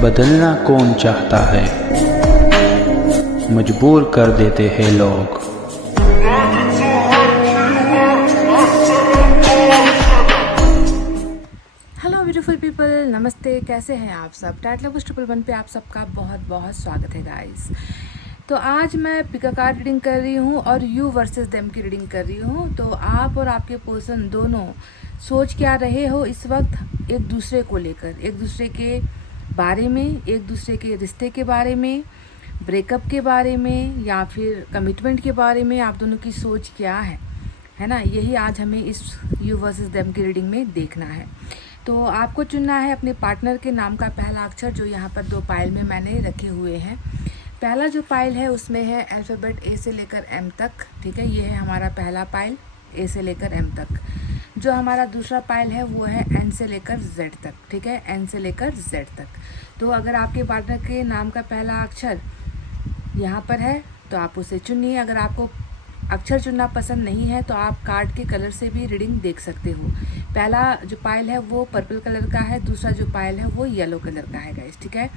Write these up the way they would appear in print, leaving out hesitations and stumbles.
बदलना कौन चाहता है, मजबूर कर देते हैं लोग। हेलो ब्यूटीफुल पीपल, नमस्ते। कैसे हैं आप सब? टाइटल बुक 111 पे आप सबका बहुत बहुत स्वागत है गाइस। तो आज मैं पिका कार्ड रीडिंग कर रही हूँ और यू वर्सेस देम की रीडिंग कर रही हूँ। तो आप और आपके पर्सन दोनों सोच क्या रहे हो इस वक्त एक दूसरे को लेकर, एक दूसरे के बारे में, एक दूसरे के रिश्ते के बारे में, ब्रेकअप के बारे में या फिर कमिटमेंट के बारे में। आप दोनों की सोच क्या है ना? यही आज हमें इस यू वर्सेस देम की रीडिंग में देखना है। तो आपको चुनना है अपने पार्टनर के नाम का पहला अक्षर, जो यहाँ पर दो पाइल में मैंने रखे हुए हैं। पहला जो पाइल है उसमें है अल्फ़ाबेट ए से लेकर एम तक, ठीक है। ये है हमारा पहला पाइल, ए से लेकर एम तक। जो हमारा दूसरा पाइल है वो है एन से लेकर जेड तक, ठीक है, एन से लेकर जेड तक। तो अगर आपके पार्टनर के नाम का पहला अक्षर यहाँ पर है तो आप उसे चुनिए। अगर आपको अक्षर चुनना पसंद नहीं है तो आप कार्ड के कलर से भी रीडिंग देख सकते हो। पहला जो पाइल है वो पर्पल कलर का है, दूसरा जो पाइल है वो येलो कलर का है गाइस, ठीक है।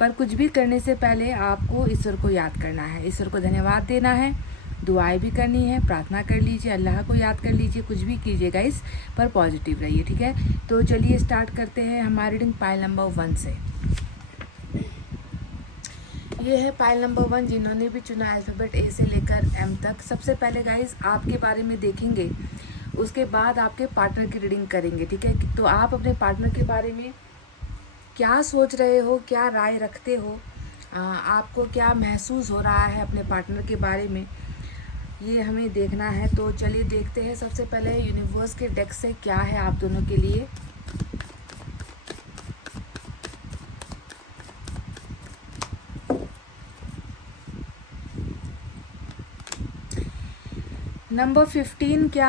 पर कुछ भी करने से पहले आपको ईश्वर को याद करना है, ईश्वर को धन्यवाद देना है, दुआएं भी करनी है, प्रार्थना कर लीजिए, अल्लाह को याद कर लीजिए, कुछ भी कीजिए गाइस, पर पॉजिटिव रहिए, ठीक है। तो चलिए स्टार्ट करते हैं हमारी रीडिंग पाइल नंबर 1 से। ये है पाइल नंबर 1, जिन्होंने भी चुना अल्फ़ाबेट ए से लेकर एम तक। सबसे पहले गाइस आपके बारे में देखेंगे, उसके बाद आपके पार्टनर की रीडिंग करेंगे, ठीक है। तो आप अपने पार्टनर के बारे में क्या सोच रहे हो, क्या राय रखते हो, आपको क्या महसूस हो रहा है अपने पार्टनर के बारे में, ये हमें देखना है। तो चलिए देखते हैं सबसे पहले यूनिवर्स के डेक से क्या है आप दोनों के लिए। नंबर 15 क्या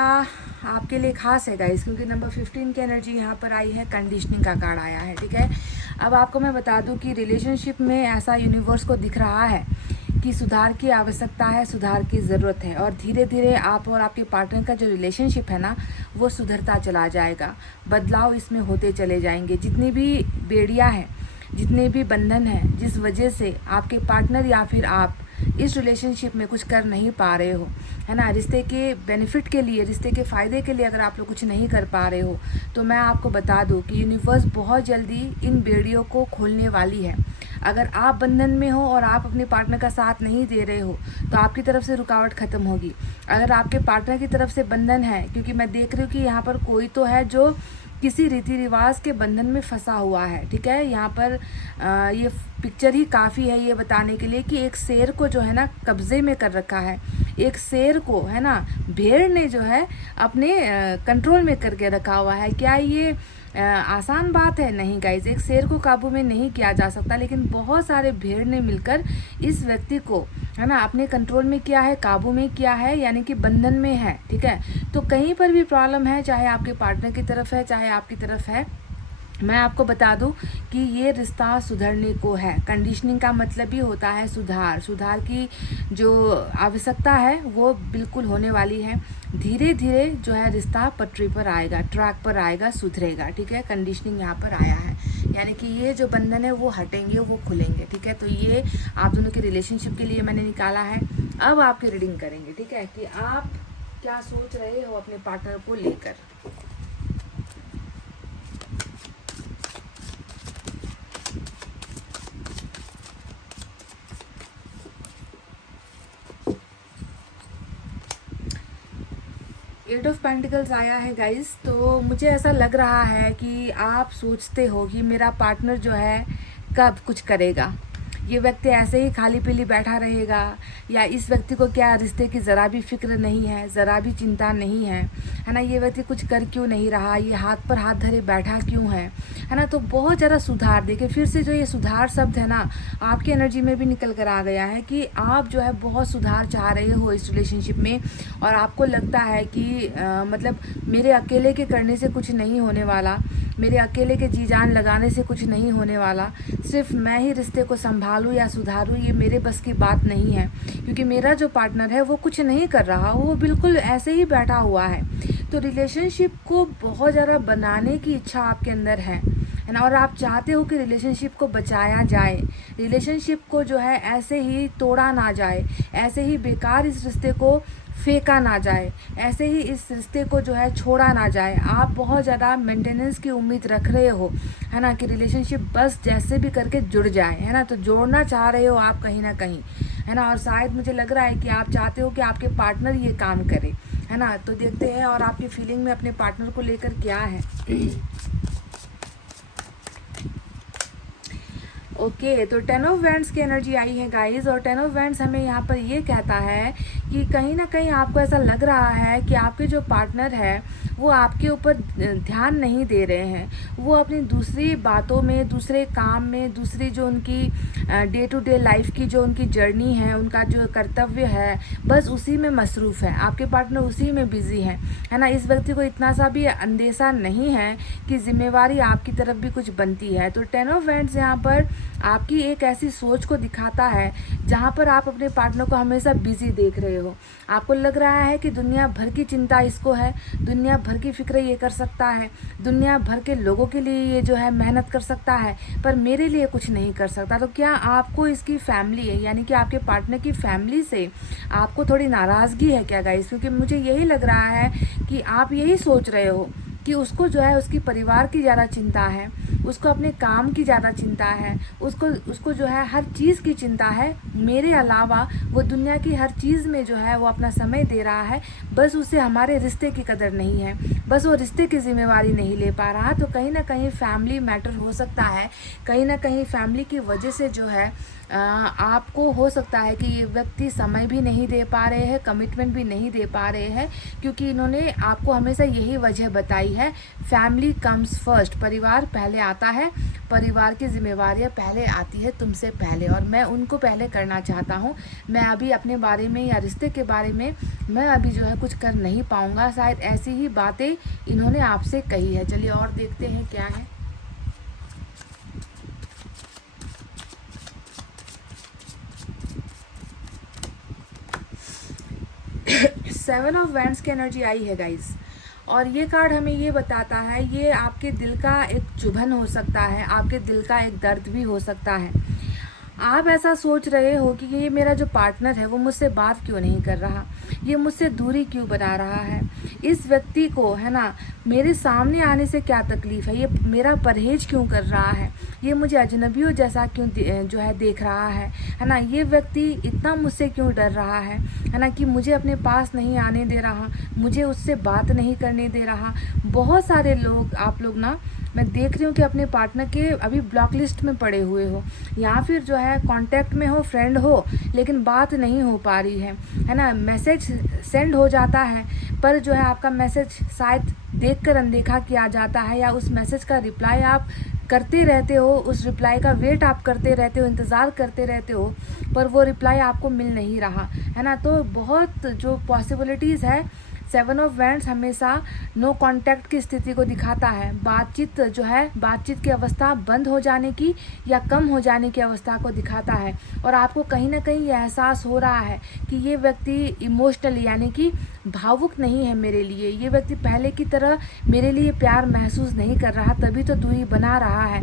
आपके लिए खास है गाइस, क्योंकि नंबर 15 की एनर्जी यहाँ पर आई है, कंडीशनिंग का कार्ड आया है, ठीक है। अब आपको मैं बता दूं कि रिलेशनशिप में ऐसा यूनिवर्स को दिख रहा है कि सुधार की आवश्यकता है, सुधार की ज़रूरत है, और धीरे धीरे आप और आपके पार्टनर का जो रिलेशनशिप है ना वो सुधरता चला जाएगा, बदलाव इसमें होते चले जाएंगे। जितनी भी बेड़ियाँ हैं, जितने भी बंधन हैं, जिस वजह से आपके पार्टनर या फिर आप इस रिलेशनशिप में कुछ कर नहीं पा रहे हो, है ना, रिश्ते के बेनिफिट के लिए, रिश्ते के फ़ायदे के लिए अगर आप लोग कुछ नहीं कर पा रहे हो, तो मैं आपको बता दूं कि यूनिवर्स बहुत जल्दी इन बेड़ियों को खोलने वाली है। अगर आप बंधन में हो और आप अपने पार्टनर का साथ नहीं दे रहे हो तो आपकी तरफ से रुकावट ख़त्म होगी। अगर आपके पार्टनर की तरफ से बंधन है, क्योंकि मैं देख रही हूँ कि यहाँ पर कोई तो है जो किसी रीति रिवाज के बंधन में फंसा हुआ है, ठीक है। यहाँ पर ये पिक्चर ही काफ़ी है ये बताने के लिए कि एक शेर को जो है ना कब्जे में कर रखा है, एक शेर को, है ना, भेड़ ने जो है अपने कंट्रोल में करके रखा हुआ है। क्या ये आसान बात है? नहीं गाइज, एक शेर को काबू में नहीं किया जा सकता, लेकिन बहुत सारे भेड़ ने मिलकर इस व्यक्ति को, है ना, अपने कंट्रोल में किया है, काबू में किया है, यानी कि बंधन में है, ठीक है। तो कहीं पर भी प्रॉब्लम है, चाहे आपके पार्टनर की तरफ है चाहे आपकी तरफ है, मैं आपको बता दूं कि ये रिश्ता सुधरने को है। कंडीशनिंग का मतलब ही होता है सुधार, सुधार की जो आवश्यकता है वो बिल्कुल होने वाली है। धीरे धीरे जो है रिश्ता पटरी पर आएगा, ट्रैक पर आएगा, सुधरेगा, ठीक है। कंडीशनिंग यहाँ पर आया है, यानी कि ये जो बंधन है वो हटेंगे, वो खुलेंगे, ठीक है। तो ये आप दोनों के रिलेशनशिप के लिए मैंने निकाला है। अब आपकी रीडिंग करेंगे, ठीक है, कि आप क्या सोच रहे हो अपने पार्टनर को लेकर। एट ऑफ पेंटिकल्स आया है गाइस। तो मुझे ऐसा लग रहा है कि आप सोचते हो कि मेरा पार्टनर जो है कब कुछ करेगा, ये व्यक्ति ऐसे ही खाली पीली बैठा रहेगा, या इस व्यक्ति को क्या रिश्ते की ज़रा भी फिक्र नहीं है, ज़रा भी चिंता नहीं है ना, ये व्यक्ति कुछ कर क्यों नहीं रहा, ये हाथ पर हाथ धरे बैठा क्यों है ना। तो बहुत ज़्यादा सुधार, देखिए फिर से जो ये सुधार शब्द है ना आपकी एनर्जी में भी निकल कर आ गया है कि आप जो है बहुत सुधार चाह रहे हो इस रिलेशनशिप में, और आपको लगता है कि मतलब मेरे अकेले के करने से कुछ नहीं होने वाला, मेरे अकेले के जी जान लगाने से कुछ नहीं होने वाला, सिर्फ मैं ही रिश्ते को संभालूं या सुधारूं ये मेरे बस की बात नहीं है, क्योंकि मेरा जो पार्टनर है वो कुछ नहीं कर रहा, वो बिल्कुल ऐसे ही बैठा हुआ है। तो रिलेशनशिप को बहुत ज़्यादा बनाने की इच्छा आपके अंदर है है ना, और आप चाहते हो कि रिलेशनशिप को बचाया जाए, रिलेशनशिप को जो है ऐसे ही तोड़ा ना जाए, ऐसे ही बेकार इस रिश्ते को फेंका ना जाए, ऐसे ही इस रिश्ते को जो है छोड़ा ना जाए। आप बहुत ज़्यादा मेंटेनेंस की उम्मीद रख रहे हो, है ना, कि रिलेशनशिप बस जैसे भी करके जुड़ जाए, है ना, तो जोड़ना चाह रहे हो आप कहीं ना कहीं, है ना, और शायद मुझे लग रहा है कि आप चाहते हो कि आपके पार्टनर ये काम करे, है ना। तो देखते हैं और आपकी फीलिंग में अपने पार्टनर को लेकर क्या है। ओके तो 10 ऑफ वैंड्स की एनर्जी आई है गाइस, और 10 ऑफ वैंड्स हमें यहाँ पर ये कहता है कि कहीं ना कहीं आपको ऐसा लग रहा है कि आपके जो पार्टनर है वो आपके ऊपर ध्यान नहीं दे रहे हैं, वो अपनी दूसरी बातों में, दूसरे काम में, दूसरी जो उनकी डे टू डे लाइफ की जो उनकी जर्नी है, उनका जो कर्तव्य है, बस उसी में मसरूफ़ है, आपके पार्टनर उसी में बिजी है ना। इस व्यक्ति को इतना सा भी अंदेशा नहीं है कि जिम्मेवारी आपकी तरफ भी कुछ बनती है। तो 10 ऑफ वैंड्स यहाँ पर आपकी एक ऐसी सोच को दिखाता है जहाँ पर आप अपने पार्टनर को हमेशा बिजी देख रहे हो। आपको लग रहा है कि दुनिया भर की चिंता इसको है, दुनिया भर की फिक्र ये कर सकता है, दुनिया भर के लोगों के लिए ये जो है मेहनत कर सकता है, पर मेरे लिए कुछ नहीं कर सकता। तो क्या आपको इसकी फैमिली है, यानी कि आपके पार्टनर की फैमिली से आपको थोड़ी नाराज़गी है क्या गाइस? क्योंकि मुझे यही लग रहा है कि आप यही सोच रहे हो कि उसको जो है उसकी परिवार की ज़्यादा चिंता है, उसको अपने काम की ज़्यादा चिंता है, उसको जो है हर चीज़ की चिंता है, मेरे अलावा वो दुनिया की हर चीज़ में जो है वो अपना समय दे रहा है, बस उसे हमारे रिश्ते की कदर नहीं है, बस वो रिश्ते की जिम्मेवारी नहीं ले पा रहा। तो कहीं ना कहीं फैमिली मैटर हो सकता है, कहीं ना कहीं फैमिली की वजह से जो है आपको हो सकता है कि ये व्यक्ति समय भी नहीं दे पा रहे हैं, कमिटमेंट भी नहीं दे पा रहे हैं, क्योंकि इन्होंने आपको हमेशा यही वजह बताई है, फैमिली कम्स फर्स्ट, परिवार पहले आता है, परिवार की जिम्मेवारियाँ पहले आती है तुमसे पहले, और मैं उनको पहले करना चाहता हूँ। मैं अभी अपने बारे में या रिश्ते के बारे में मैं अभी जो है कुछ कर नहीं पाऊँगा। शायद ऐसी ही बातें इन्होंने आपसे कही है। चलिए और देखते हैं क्या है। सेवन ऑफ वैंड्स की एनर्जी आई है गाइस, और ये कार्ड हमें ये बताता है, ये आपके दिल का एक चुभन हो सकता है, आपके दिल का एक दर्द भी हो सकता है। आप ऐसा सोच रहे हो कि ये मेरा जो पार्टनर है वो मुझसे बात क्यों नहीं कर रहा, ये मुझसे दूरी क्यों बना रहा है, इस व्यक्ति को, है ना, मेरे सामने आने से क्या तकलीफ़ है, ये मेरा परहेज क्यों कर रहा है, ये मुझे अजनबियों जैसा क्यों जो है देख रहा है ना, ये व्यक्ति इतना मुझसे क्यों डर रहा है ना, कि मुझे अपने पास नहीं आने दे रहा, मुझे उससे बात नहीं करने दे रहा। बहुत सारे लोग, आप लोग ना, मैं देख रही हूँ कि अपने पार्टनर के अभी ब्लॉक लिस्ट में पड़े हुए हो, या फिर जो है कांटेक्ट में हो, फ्रेंड हो, लेकिन बात नहीं हो पा रही है ना, मैसेज सेंड हो जाता है पर जो है आपका मैसेज शायद देखकर अनदेखा किया जाता है, या उस मैसेज का रिप्लाई आप करते रहते हो, उस रिप्लाई का वेट आप करते रहते हो, इंतज़ार करते रहते हो, पर वो रिप्लाई आपको मिल नहीं रहा, है ना। तो बहुत जो पॉसिबिलिटीज़ है, 7 ऑफ वैंड्स हमेशा नो कांटेक्ट की स्थिति को दिखाता है, बातचीत जो है, बातचीत की अवस्था बंद हो जाने की या कम हो जाने की अवस्था को दिखाता है, और आपको कहीं ना कहीं ये एहसास हो रहा है कि ये व्यक्ति इमोशनली, यानी कि भावुक नहीं है मेरे लिए, ये व्यक्ति पहले की तरह मेरे लिए प्यार महसूस नहीं कर रहा, तभी तो दूरी बना रहा है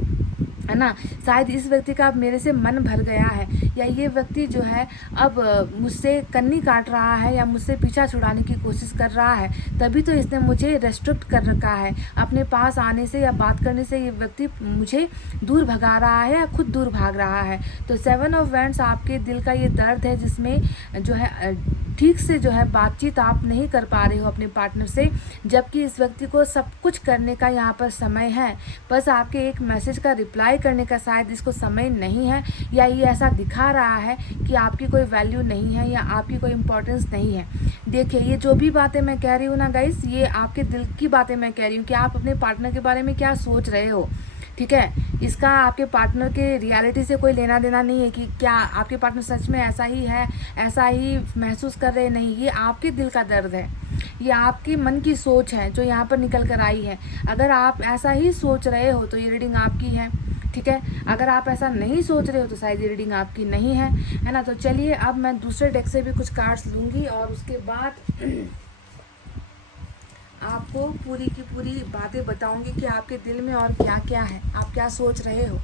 ना। शायद इस व्यक्ति का अब मेरे से मन भर गया है, या ये व्यक्ति जो है अब मुझसे कन्नी काट रहा है, या मुझसे पीछा छुड़ाने की कोशिश कर रहा है, तभी तो इसने मुझे रेस्ट्रिक्ट कर रखा है, अपने पास आने से या बात करने से ये व्यक्ति मुझे दूर भगा रहा है या खुद दूर भाग रहा है। तो 7 ऑफ वैंड्स आपके दिल का ये दर्द है, जिसमें जो है ठीक से जो है बातचीत आप नहीं कर पा रहे हो अपने पार्टनर से, जबकि इस व्यक्ति को सब कुछ करने का यहाँ पर समय है, बस आपके एक मैसेज का रिप्लाई करने का शायद इसको समय नहीं है, या ये ऐसा दिखा रहा है कि आपकी कोई वैल्यू नहीं है या आपकी कोई इम्पोर्टेंस नहीं है। देखिए, ये जो भी बातें मैं कह रही हूँ ना गाइस, ये आपके दिल की बातें मैं कह रही हूँ कि आप अपने पार्टनर के बारे में क्या सोच रहे हो, ठीक है। इसका आपके पार्टनर के रियलिटी से कोई लेना देना नहीं है कि क्या आपके पार्टनर सच में ऐसा ही है, ऐसा ही महसूस कर रहे, नहीं, ये आपके दिल का दर्द है, ये आपके मन की सोच है जो यहाँ पर निकल कर आई है। अगर आप ऐसा ही सोच रहे हो तो ये रीडिंग आपकी है, ठीक है। अगर आप ऐसा नहीं सोच रहे हो तो शायद ये रीडिंग आपकी नहीं है ना। तो चलिए अब मैं दूसरे डेक से भी कुछ कार्ड्स लूँगी और उसके बाद आपको पूरी की पूरी बातें बताऊंगी कि आपके दिल में और क्या क्या है, आप क्या सोच रहे हो।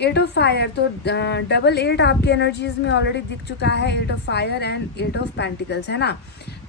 एट ऑफ फायर, तो डबल एट आपकी एनर्जीज में ऑलरेडी दिख चुका है, eight of fire and eight of pentacles, है ना।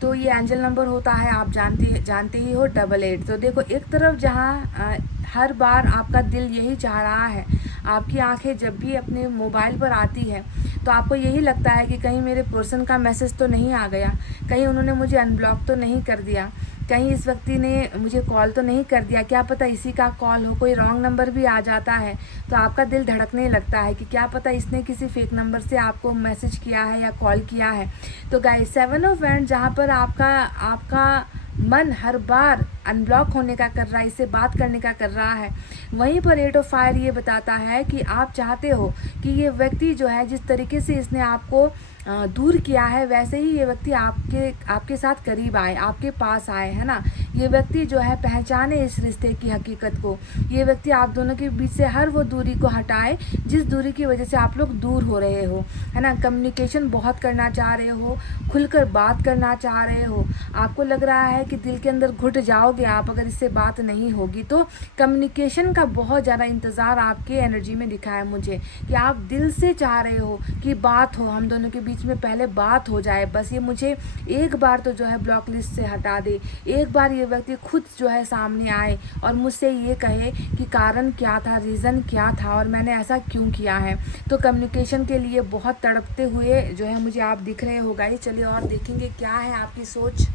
तो ये एंजल नंबर होता है, आप जानते ही हो, डबल एट। तो देखो, एक तरफ जहाँ हर बार आपका दिल यही चाह रहा है, आपकी आंखें जब भी अपने मोबाइल पर आती है तो आपको यही लगता है कि कहीं मेरे पर्सन का मैसेज तो नहीं आ गया, कहीं उन्होंने मुझे अनब्लॉक तो नहीं कर दिया, कहीं इस व्यक्ति ने मुझे कॉल तो नहीं कर दिया, क्या पता इसी का कॉल हो, कोई रॉन्ग नंबर भी आ जाता है तो आपका दिल धड़कने लगता है कि क्या पता इसने किसी फेक नंबर से आपको मैसेज किया है या कॉल किया है। तो गाइस, 7 ऑफ वैंड जहाँ पर आपका मन हर बार अनब्लॉक होने का कर रहा है, इससे बात करने का कर रहा है, वहीं पर एट ऑफ फायर ये बताता है कि आप चाहते हो कि ये व्यक्ति जो है, जिस तरीके से इसने आपको दूर किया है, वैसे ही ये व्यक्ति आपके साथ करीब आए, आपके पास आए, है ना। ये व्यक्ति जो है पहचाने इस रिश्ते की हकीकत को, ये व्यक्ति आप दोनों के बीच से हर वो दूरी को हटाए जिस दूरी की वजह से आप लोग दूर हो रहे हो, है ना। कम्युनिकेशन बहुत करना चाह रहे हो, खुलकर बात करना चाह रहे हो, आपको लग रहा है कि दिल के अंदर घुट जाओगे आप अगर इससे बात नहीं होगी। तो कम्युनिकेशन का बहुत ज़्यादा इंतज़ार आपके एनर्जी में दिखा है मुझे, कि आप दिल से चाह रहे हो कि बात हो, हम दोनों के बीच में पहले बात हो जाए, बस ये मुझे एक बार तो जो है ब्लॉक लिस्ट से हटा दे, एक बार ये व्यक्ति खुद जो है सामने आए और मुझसे ये कहे कि कारण क्या था, रीज़न क्या था और मैंने ऐसा क्यों किया है। तो कम्युनिकेशन के लिए बहुत तड़पते हुए जो है मुझे आप दिख रहे हो गाइस। चलिए और देखेंगे क्या है आपकी सोच।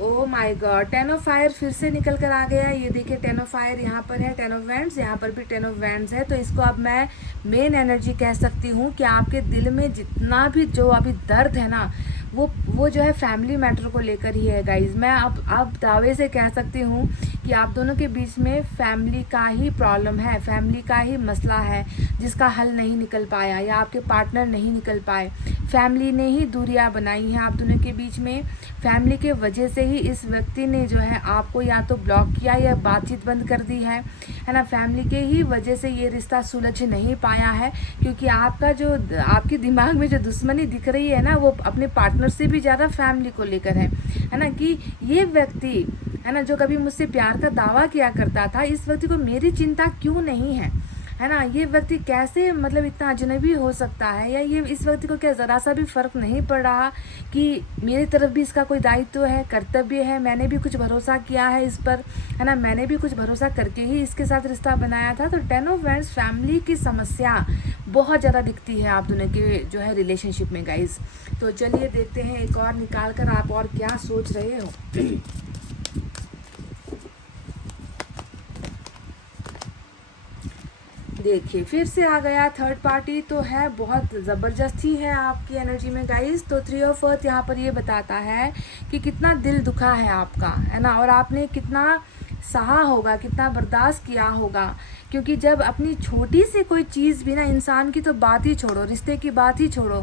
Oh my God, 10 of fire फिर से निकल कर आ गया। ये देखिए 10 ऑफ फायर यहाँ पर है, 10 ऑफ वैंड्स यहाँ पर भी 10 ऑफ वैंड्स है। तो इसको अब मैं मेन एनर्जी कह सकती हूँ कि आपके दिल में जितना भी जो अभी दर्द है ना, वो जो है फैमिली मैटर को लेकर ही है गाइज। मैं अब दावे से कह सकती हूँ कि आप दोनों के बीच में फैमिली का ही प्रॉब्लम है, फैमिली का ही मसला है जिसका हल नहीं निकल पाया या आपके पार्टनर नहीं निकल पाए। फैमिली ने ही दूरियां बनाई हैं आप दोनों के बीच में। फैमिली के वजह से ही इस व्यक्ति ने जो है आपको या तो ब्लॉक किया या बातचीत बंद कर दी है ना। फैमिली के ही वजह से ये रिश्ता सुलझ नहीं पाया है, क्योंकि आपके दिमाग में जो दुश्मनी दिख रही है ना, वो अपने पार्टनर से भी ज़्यादा फैमिली को लेकर है ना। कि ये व्यक्ति है ना, जो कभी मुझसे प्यार का दावा किया करता था, इस व्यक्ति को मेरी चिंता क्यों नहीं है ना। ये व्यक्ति कैसे मतलब इतना अजनबी हो सकता है, या ये इस व्यक्ति को क्या ज़रा सा भी फ़र्क नहीं पड़ रहा कि मेरी तरफ भी इसका कोई दायित्व है, कर्तव्य है, मैंने भी कुछ भरोसा किया है इस पर, है ना, मैंने भी कुछ भरोसा करके ही इसके साथ रिश्ता बनाया था। तो 10 ऑफ वैंड्स फैमिली की समस्या बहुत ज़्यादा दिखती है आप दोनों के जो है रिलेशनशिप में गाइज। तो चलिए देखते हैं एक और निकाल कर आप और क्या सोच रहे हो। देखिए फिर से आ गया थर्ड पार्टी, तो है बहुत ज़बरदस्त ही है आपकी एनर्जी में गाइस। तो 3 ऑफ अर्थ यहाँ पर ये बताता है कि कितना दिल दुखा है आपका, है ना, और आपने कितना सहा होगा, कितना बर्दाश्त किया होगा। क्योंकि जब अपनी छोटी सी कोई चीज़ भी ना, इंसान की तो बात ही छोड़ो, रिश्ते की बात ही छोड़ो,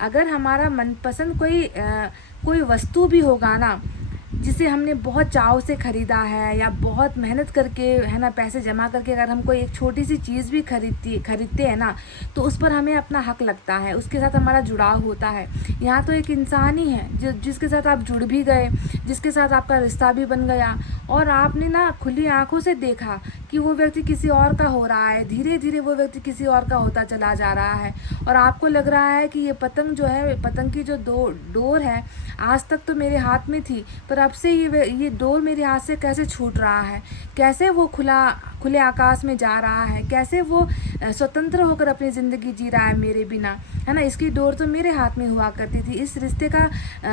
अगर हमारा मनपसंद कोई वस्तु भी होगा ना, जिसे हमने बहुत चाव से ख़रीदा है या बहुत मेहनत करके, है ना, पैसे जमा करके अगर हम कोई एक छोटी सी चीज़ भी खरीदते हैं ना, तो उस पर हमें अपना हक लगता है, उसके साथ हमारा जुड़ाव होता है। यहाँ तो एक इंसान ही है जिसके साथ आप जुड़ भी गए, जिसके साथ आपका रिश्ता भी बन गया, और आपने ना खुली आंखों से देखा कि वो व्यक्ति किसी और का हो रहा है, धीरे धीरे वो व्यक्ति किसी और का होता चला जा रहा है, और आपको लग रहा है कि ये पतंग जो है, पतंग की जो डोर है, आज तक तो मेरे हाथ में थी, पर अब से ये डोर मेरे हाथ से कैसे छूट रहा है, कैसे वो खुले आकाश में जा रहा है, कैसे वो स्वतंत्र होकर अपनी ज़िंदगी जी रहा है मेरे बिना, है ना। इसकी डोर तो मेरे हाथ में हुआ करती थी, इस रिश्ते का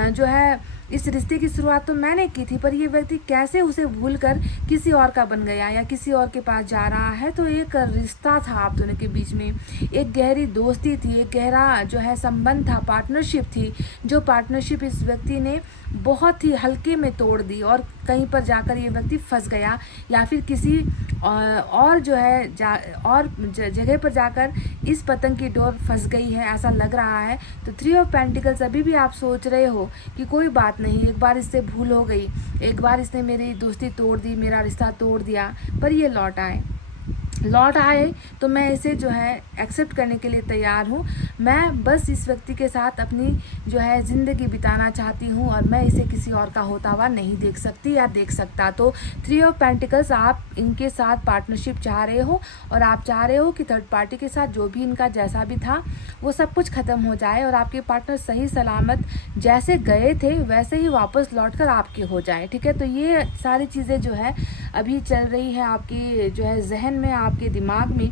जो है, इस रिश्ते की शुरुआत तो मैंने की थी, पर ये व्यक्ति कैसे उसे भूलकर किसी और का बन गया या किसी और के पास जा रहा है। तो एक रिश्ता था आप दोनों के बीच में, एक गहरी दोस्ती थी, एक गहरा जो है संबंध था, पार्टनरशिप थी, जो पार्टनरशिप इस व्यक्ति ने बहुत ही हल्के में तोड़ दी और कहीं पर जाकर ये व्यक्ति फंस गया, या फिर किसी और जो है जगह पर जाकर इस पतंग की डोर फंस गई है, ऐसा लग रहा है। तो 3 ऑफ पेंटिकल्स, अभी भी आप सोच रहे हो कि कोई बात नहीं, एक बार इससे भूल हो गई, एक बार इसने मेरी दोस्ती तोड़ दी, मेरा रिश्ता तोड़ दिया, पर ये लौट आए तो मैं इसे जो है एक्सेप्ट करने के लिए तैयार हूँ। मैं बस इस व्यक्ति के साथ अपनी जो है ज़िंदगी बिताना चाहती हूँ और मैं इसे किसी और का होता हुआ नहीं देख सकती या देख सकता। तो 3 ऑफ पेंटिकल्स, आप इनके साथ पार्टनरशिप चाह रहे हो और आप चाह रहे हो कि थर्ड पार्टी के साथ जो भी इनका जैसा भी था वो सब कुछ ख़त्म हो जाए और आपके पार्टनर सही सलामत जैसे गए थे वैसे ही वापस लौट कर आपके हो जाए, ठीक है। तो ये सारी चीज़ें जो है अभी चल रही है आपकी जो है जहन में, आपके दिमाग में।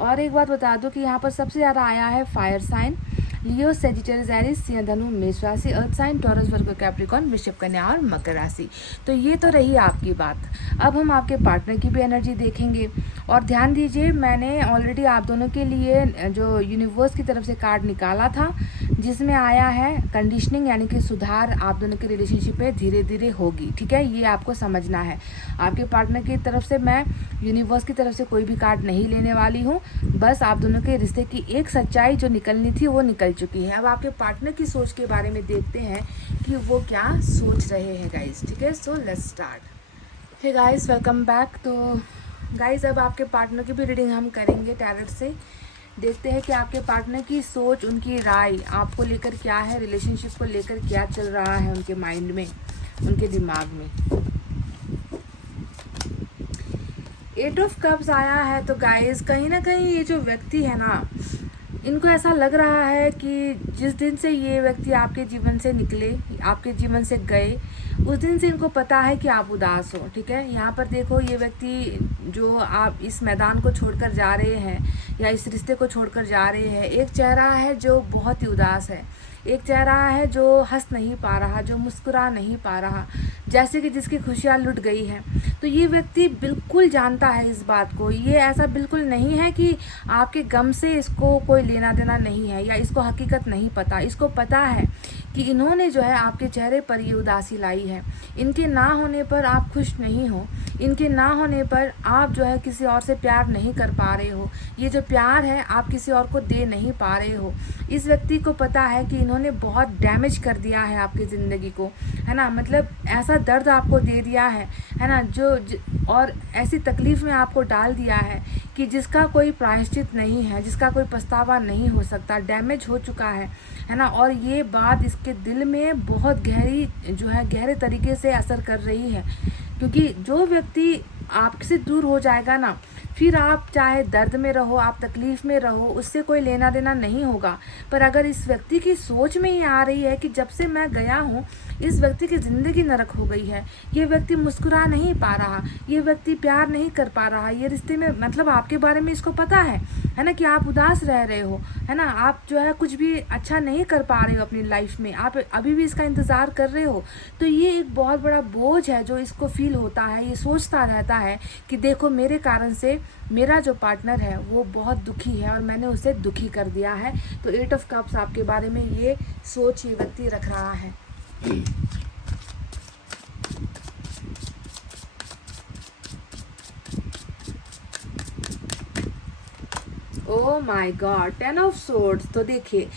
और एक बात बता दूं कि यहाँ पर सबसे ज़्यादा आया है फायर साइन, लियो, सेजिटेरियस, एरीज, सिंह, धनु, मेष राशि, earth sign, Taurus, Virgo, Capricorn, वृषभ, कन्या और मकर राशि। तो ये तो रही आपकी बात। अब हम आपके पार्टनर की भी एनर्जी देखेंगे और ध्यान दीजिए, मैंने ऑलरेडी आप दोनों के लिए जो यूनिवर्स की तरफ से कार्ड निकाला था जिसमें आया है कंडीशनिंग, यानी कि सुधार आप दोनों के रिलेशनशिप में धीरे धीरे होगी, ठीक है। ये आपको समझना है। आपके पार्टनर की तरफ से मैं यूनिवर्स की तरफ से कोई भी कार्ड नहीं लेने वाली हूँ, बस आप दोनों के रिश्ते की एक सच्चाई जो निकलनी थी वो निकल चुकी है। अब आपके पार्टनर की सोच के बारे में देखते हैं कि वो क्या सोच रहे हैं गाइस, ठीक है। So let's start. Hey guys, welcome back. तो गाइस, अब आपके पार्टनर की भी रीडिंग हम करेंगे टैरोट से। देखते हैं कि आपके पार्टनर की सोच, उनकी राय आपको लेकर क्या है, रिलेशनशिप को लेकर क्या चल रहा है उनके माइंड में, उनके दिमाग में। 8 ऑफ कप्स आया है। तो गाइस, कहीं ना कहीं ये जो व्यक्ति है ना, इनको ऐसा लग रहा है कि जिस दिन से ये व्यक्ति आपके जीवन से निकले, आपके जीवन से गए, उस दिन से इनको पता है कि आप उदास हो, ठीक है। यहाँ पर देखो, ये व्यक्ति जो आप इस मैदान को छोड़कर जा रहे हैं या इस रिश्ते को छोड़कर जा रहे हैं, एक चेहरा है जो बहुत ही उदास है, एक चेहरा है जो हंस नहीं पा रहा, जो मुस्कुरा नहीं पा रहा, जैसे कि जिसकी खुशियाँ लुट गई हैं। तो ये व्यक्ति बिल्कुल जानता है इस बात को। ये ऐसा बिल्कुल नहीं है कि आपके गम से इसको कोई लेना देना नहीं है या इसको हकीकत नहीं पता। इसको पता है कि इन्होंने जो है आपके चेहरे पर ये उदासी लाई है। इनके ना होने पर आप खुश नहीं हो, इनके ना होने पर आप जो है किसी और से प्यार नहीं कर पा रहे हो। ये जो प्यार है आप किसी और को दे नहीं पा रहे हो। इस व्यक्ति को पता है कि इन्होंने बहुत डैमेज कर दिया है आपकी ज़िंदगी को, है ना। मतलब ऐसा दर्द आपको दे दिया है ना, और ऐसी तकलीफ़ में आपको डाल दिया है कि जिसका कोई प्रायश्चित नहीं है, जिसका कोई पछतावा नहीं हो सकता। डैमेज हो चुका है ना। और ये बात इसके दिल में बहुत गहरे तरीके से असर कर रही है, क्योंकि जो व्यक्ति आपसे दूर हो जाएगा ना, फिर आप चाहे दर्द में रहो, आप तकलीफ़ में रहो, उससे कोई लेना देना नहीं होगा। पर अगर इस व्यक्ति की सोच में ही आ रही है कि जब से मैं गया हूँ इस व्यक्ति की ज़िंदगी नरक हो गई है, ये व्यक्ति मुस्कुरा नहीं पा रहा, ये व्यक्ति प्यार नहीं कर पा रहा, ये रिश्ते में, मतलब आपके बारे में इसको पता है ना, कि आप उदास रह रहे हो, है ना। आप जो है कुछ भी अच्छा नहीं कर पा रहे हो अपनी लाइफ में, आप अभी भी इसका इंतज़ार कर रहे हो। तो ये एक बहुत बड़ा बोझ है जो इसको फील होता है। ये सोचता रहता है कि देखो, मेरे कारण से मेरा जो पार्टनर है वो बहुत दुखी है और मैंने उसे दुखी कर दिया है। तो 8 ऑफ कप्स आपके बारे में ये सोच ये व्यक्ति रख रहा है। Oh my God, 10 of swords. तो देखिए,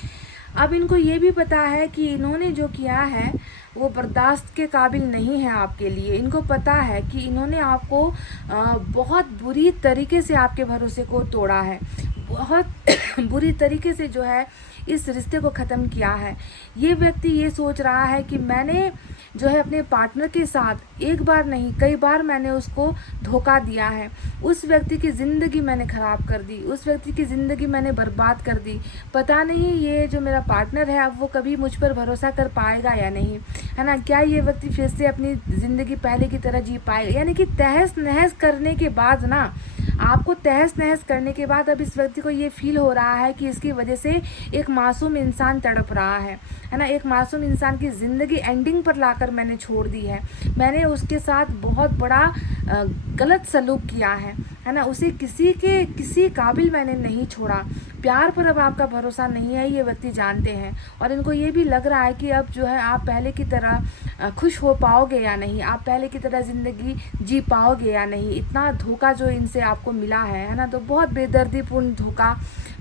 अब इनको ये भी पता है कि इन्होंने जो किया है वो बर्दाश्त के काबिल नहीं है आपके लिए। इनको पता है कि इन्होंने आपको बहुत बुरी तरीके से आपके भरोसे को तोड़ा है, बहुत बुरी तरीके से जो है इस रिश्ते को ख़त्म किया है। ये व्यक्ति ये सोच रहा है कि मैंने जो है अपने पार्टनर के साथ एक बार नहीं कई बार मैंने उसको धोखा दिया है, उस व्यक्ति की ज़िंदगी मैंने ख़राब कर दी, उस व्यक्ति की ज़िंदगी मैंने बर्बाद कर दी। पता नहीं ये जो मेरा पार्टनर है अब वो कभी मुझ पर भरोसा कर पाएगा या नहीं, है ना। क्या ये व्यक्ति फिर से अपनी ज़िंदगी पहले की तरह जी पाएगा, यानी कि तहस नहस करने के बाद ना, आपको तहस नहस करने के बाद अब इस व्यक्ति को ये फील हो रहा है कि इसकी वजह से एक मासूम इंसान तड़प रहा है ना। एक मासूम इंसान की ज़िंदगी एंडिंग पर लाकर मैंने छोड़ दी है, मैंने उसके साथ बहुत बड़ा गलत सलूक किया है है ना, उसे किसी काबिल मैंने नहीं छोड़ा। प्यार पर अब आपका भरोसा नहीं है, ये व्यक्ति जानते हैं। और इनको ये भी लग रहा है कि अब जो है आप पहले की तरह खुश हो पाओगे या नहीं, आप पहले की तरह ज़िंदगी जी पाओगे या नहीं। इतना धोखा जो इनसे आपको मिला है ना, तो बहुत बेदर्दीपूर्ण धोखा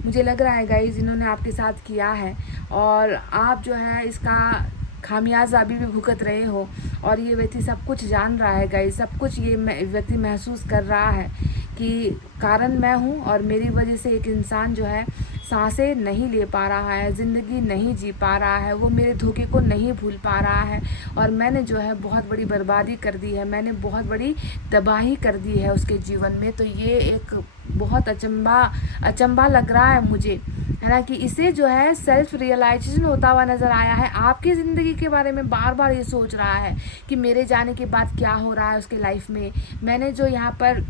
मुझे लग रहा है गाइस इन्होंने आपके साथ किया है। और आप जो है इसका खामियाजा अभी भी भुगत रहे हो। और ये व्यक्ति सब कुछ जान रहा है गाइस, सब कुछ ये व्यक्ति महसूस कर रहा है कि कारण मैं हूँ और मेरी वजह से एक इंसान जो है सांसें नहीं ले पा रहा है, ज़िंदगी नहीं जी पा रहा है, वो मेरे धोखे को नहीं भूल पा रहा है। और मैंने जो है बहुत बड़ी बर्बादी कर दी है, मैंने बहुत बड़ी तबाही कर दी है उसके जीवन में। तो ये एक बहुत अचंभा लग रहा है मुझे, है ना, कि इसे जो है सेल्फ रियलाइजेशन होता हुआ नज़र आया है। आपकी ज़िंदगी के बारे में बार बार ये सोच रहा है कि मेरे जाने के बाद क्या हो रहा है उसके लाइफ में, मैंने जो यहाँ पर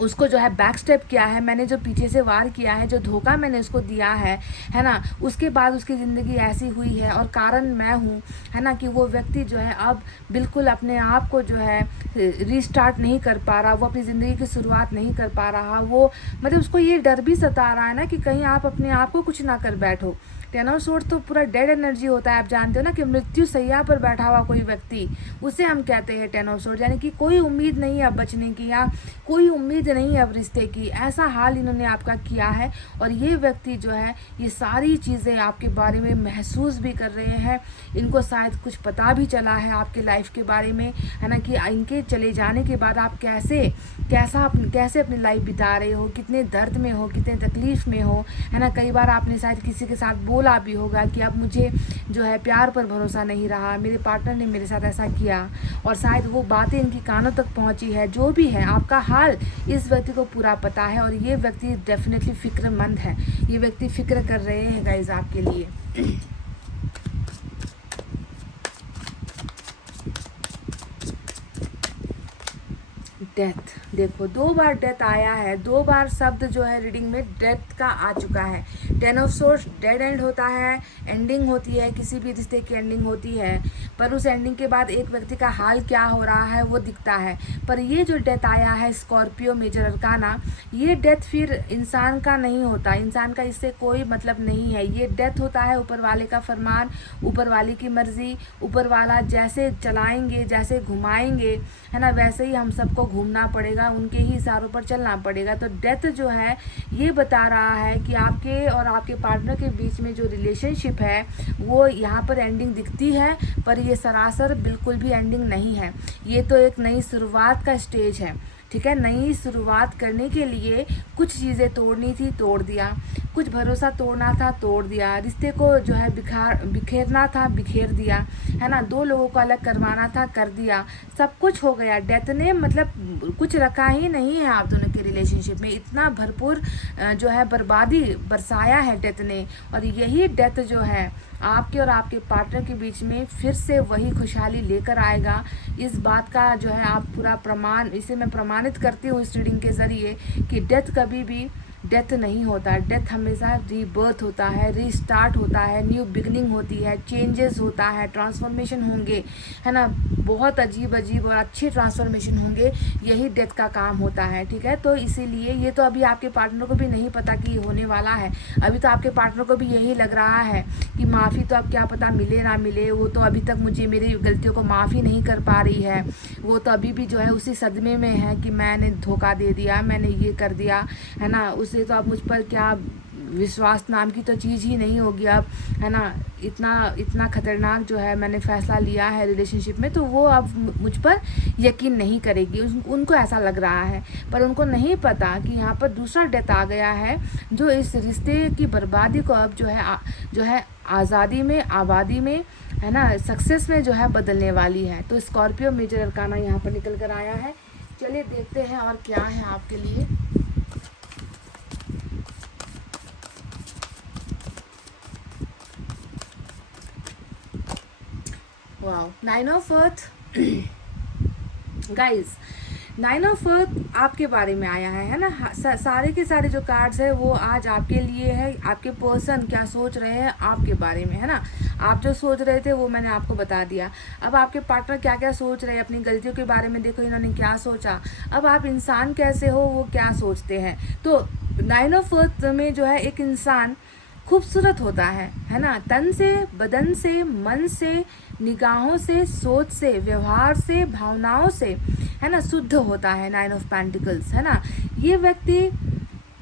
उसको जो है बैक स्टेप किया है, मैंने जो पीछे से वार किया है, जो धोखा मैंने उसको दिया है ना, उसके बाद उसकी ज़िंदगी ऐसी हुई है और कारण मैं हूँ, है ना, कि वो व्यक्ति जो है अब बिल्कुल अपने आप को जो है रीस्टार्ट नहीं कर पा रहा, वो अपनी ज़िंदगी की शुरुआत नहीं कर पा रहा। वो मतलब उसको ये डर भी सता रहा है ना कि कहीं आप अपने आप को कुछ ना कर बैठो। टेन ऑफ सोर्ड्स तो पूरा डेड एनर्जी होता है, आप जानते हो ना, कि मृत्यु सैया पर बैठा हुआ कोई व्यक्ति, उसे हम कहते हैं टेन ऑफ सोर्ड्स, यानी कि कोई उम्मीद नहीं है अब बचने की, या कोई उम्मीद नहीं है अब रिश्ते की। ऐसा हाल इन्होंने आपका किया है। और ये व्यक्ति जो है ये सारी चीज़ें आपके बारे में महसूस भी कर रहे हैं। इनको शायद कुछ पता भी चला है आपके लाइफ के बारे में, है ना, कि इनके चले जाने के बाद आप कैसे अपनी लाइफ बिता रहे हो, कितने दर्द में हो, कितने तकलीफ़ में हो, है ना। कई बार आपने शायद किसी के साथ बोला भी होगा कि अब मुझे जो है प्यार पर भरोसा नहीं रहा, मेरे पार्टनर ने मेरे साथ ऐसा किया, और शायद वो बातें इनकी कानों तक पहुंची है। जो भी है आपका हाल इस व्यक्ति को पूरा पता है और ये व्यक्ति डेफिनेटली फिक्रमंद है, ये व्यक्ति फिक्र कर रहे हैं गाइज आपके लिए। डेथ, देखो 2 बार डेथ आया है, 2 बार शब्द जो है रीडिंग में डेथ का आ चुका है। Ten of swords dead and होता है, एंडिंग होती है, किसी भी रिश्ते की एंडिंग होती है, पर उस एंडिंग के बाद एक व्यक्ति का हाल क्या हो रहा है वो दिखता है। पर ये जो डेथ आया है स्कॉर्पियो मेजर अरकाना, ये डेथ फिर इंसान का नहीं होता, इंसान का इससे कोई मतलब नहीं है। ये डेथ होता है ऊपर वाले का फरमान, ऊपर वाले की मर्जी, ऊपर वाला जैसे चलाएंगे, जैसे घुमाएंगे, है ना, वैसे ही हम सबको घूमना पड़ेगा, उनके ही इशारों पर चलना पड़ेगा। तो डेथ जो है ये बता रहा है कि आपके और आपके पार्टनर के बीच में जो रिलेशनशिप है वो यहाँ पर एंडिंग दिखती है, पर ये सरासर बिल्कुल भी एंडिंग नहीं है। ये तो एक नई शुरुआत का स्टेज है, ठीक है। नई शुरुआत करने के लिए कुछ चीज़ें तोड़नी थी, तोड़ दिया, कुछ भरोसा तोड़ना था, तोड़ दिया, रिश्ते को जो है बिखेरना था, बिखेर दिया, है ना, 2 लोगों को अलग करवाना था, कर दिया, सब कुछ हो गया। डेथ ने मतलब कुछ रखा ही नहीं है आप दोनों के रिलेशनशिप में, इतना भरपूर जो है बर्बादी बरसाया है डेथ ने। और यही डेथ जो है आपके और आपके पार्टनर के बीच में फिर से वही खुशहाली लेकर आएगा। इस बात का जो है आप पूरा प्रमाण, इसे मैं प्रमाणित करती हूँ इस रीडिंग के ज़रिए कि डेथ कभी भी डेथ नहीं होता, डेथ हमेशा रीबर्थ होता है, रीस्टार्ट होता है, न्यू बिगनिंग होती है, चेंजेस होता है, ट्रांसफॉर्मेशन होंगे, है ना, बहुत अजीब अजीब और अच्छे ट्रांसफॉर्मेशन होंगे, यही डेथ का काम होता है, ठीक है। तो इसीलिए ये तो अभी आपके पार्टनर को भी नहीं पता कि ये होने वाला है, अभी तो आपके पार्टनर को भी यही लग रहा है कि माफ़ी तो अब क्या पता मिले ना मिले, वो तो अभी तक मुझे मेरी गलतियों को माफ़ी नहीं कर पा रही है, वो तो अभी भी जो है उसी सदमे में है कि मैंने धोखा दे दिया, मैंने ये कर दिया, है ना, उसे तो अब मुझ पर क्या विश्वास नाम की तो चीज़ ही नहीं होगी अब, है ना, इतना खतरनाक जो है मैंने फैसला लिया है रिलेशनशिप में, तो वो अब मुझ पर यकीन नहीं करेगी, उनको ऐसा लग रहा है। पर उनको नहीं पता कि यहाँ पर दूसरा डेथ आ गया है जो इस रिश्ते की बर्बादी को अब जो है आज़ादी में, आबादी में, है ना, सक्सेस में जो है बदलने वाली है। तो स्कॉर्पियो मेजर अरकाना यहाँ पर निकल कर आया है। चलिए देखते हैं और क्या है आपके लिए। Wow, 9 of earth guys, nine of earth आपके बारे में आया है ना। सारे के सारे जो कार्ड्स है वो आज आपके लिए है। आपके पर्सन क्या सोच रहे हैं आपके बारे में, है ना। आप जो सोच रहे थे वो मैंने आपको बता दिया। अब आपके पार्टनर क्या क्या सोच रहे हैं, अपनी गलतियों के बारे में देखो इन्होंने क्या सोचा। अब आप इंसान कैसे हो, वो क्या सोचते हैं। तो नाइन ऑफ अर्थ में जो है एक इंसान खूबसूरत होता है ना। तन से, बदन से, मन से, निगाहों से, सोच से, व्यवहार से, भावनाओं से, है ना, शुद्ध होता है। नाइन ऑफ पेंटिकल्स, है ना। ये व्यक्ति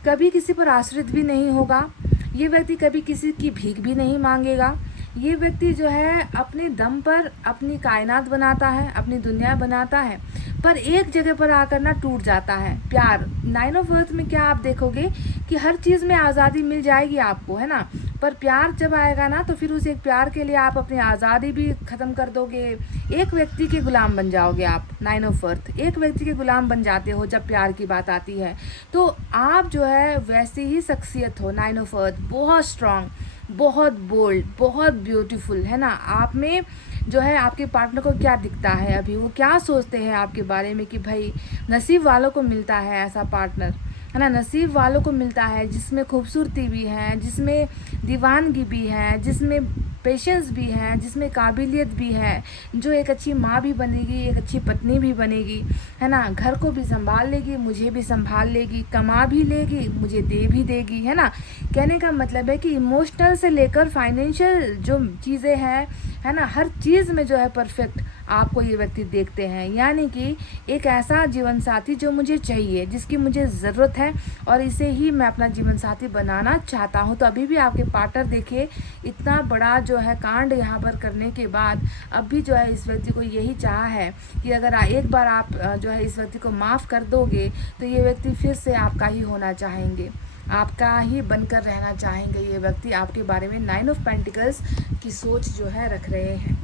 कभी किसी पर आश्रित भी नहीं होगा। ये व्यक्ति कभी किसी की भीख भी नहीं मांगेगा। ये व्यक्ति जो है अपने दम पर अपनी कायनात बनाता है, अपनी दुनिया बनाता है, पर एक जगह पर आकर ना टूट जाता है। प्यार, नाइन ऑफ अर्थ में क्या आप देखोगे कि हर चीज़ में आज़ादी मिल जाएगी आपको, है ना, पर प्यार जब आएगा ना तो फिर उस एक प्यार के लिए आप अपनी आज़ादी भी ख़त्म कर दोगे। एक व्यक्ति के गुलाम बन जाओगे आप। नाइन ऑफ अर्थ एक व्यक्ति के गुलाम बन जाते हो जब प्यार की बात आती है। तो आप जो है वैसी ही शख्सियत हो। नाइन ऑफ अर्थ बहुत स्ट्रांग, बहुत बोल्ड, बहुत ब्यूटीफुल, है ना। आप में जो है आपके पार्टनर को क्या दिखता है, अभी वो क्या सोचते हैं आपके बारे में कि भाई नसीब वालों को मिलता है ऐसा पार्टनर, है ना। नसीब वालों को मिलता है जिसमें खूबसूरती भी है, जिसमें दीवानगी भी है, जिसमें पेशेंस भी है, जिसमें काबिलियत भी है, जो एक अच्छी माँ भी बनेगी, एक अच्छी पत्नी भी बनेगी, है ना। घर को भी संभाल लेगी, मुझे भी संभाल लेगी, कमा भी लेगी, मुझे दे भी देगी, है ना। कहने का मतलब है कि इमोशनल से लेकर फाइनेंशियल जो चीज़ें हैं, है ना, हर चीज़ में जो है परफेक्ट आपको ये व्यक्ति देखते हैं। यानी कि एक ऐसा जीवन साथी जो मुझे चाहिए, जिसकी मुझे ज़रूरत है और इसे ही मैं अपना जीवन साथी बनाना चाहता हूँ। तो अभी भी आपके पार्टनर देखिए इतना बड़ा जो है कांड यहाँ पर करने के बाद अब भी जो है इस व्यक्ति को यही चाह है कि अगर एक बार आप जो है इस व्यक्ति को माफ़ कर दोगे तो ये व्यक्ति फिर से आपका ही होना चाहेंगे, आपका ही बनकर रहना चाहेंगे। ये व्यक्ति आपके बारे में नाइन ऑफ पेंटिकल्स की सोच जो है रख रहे हैं।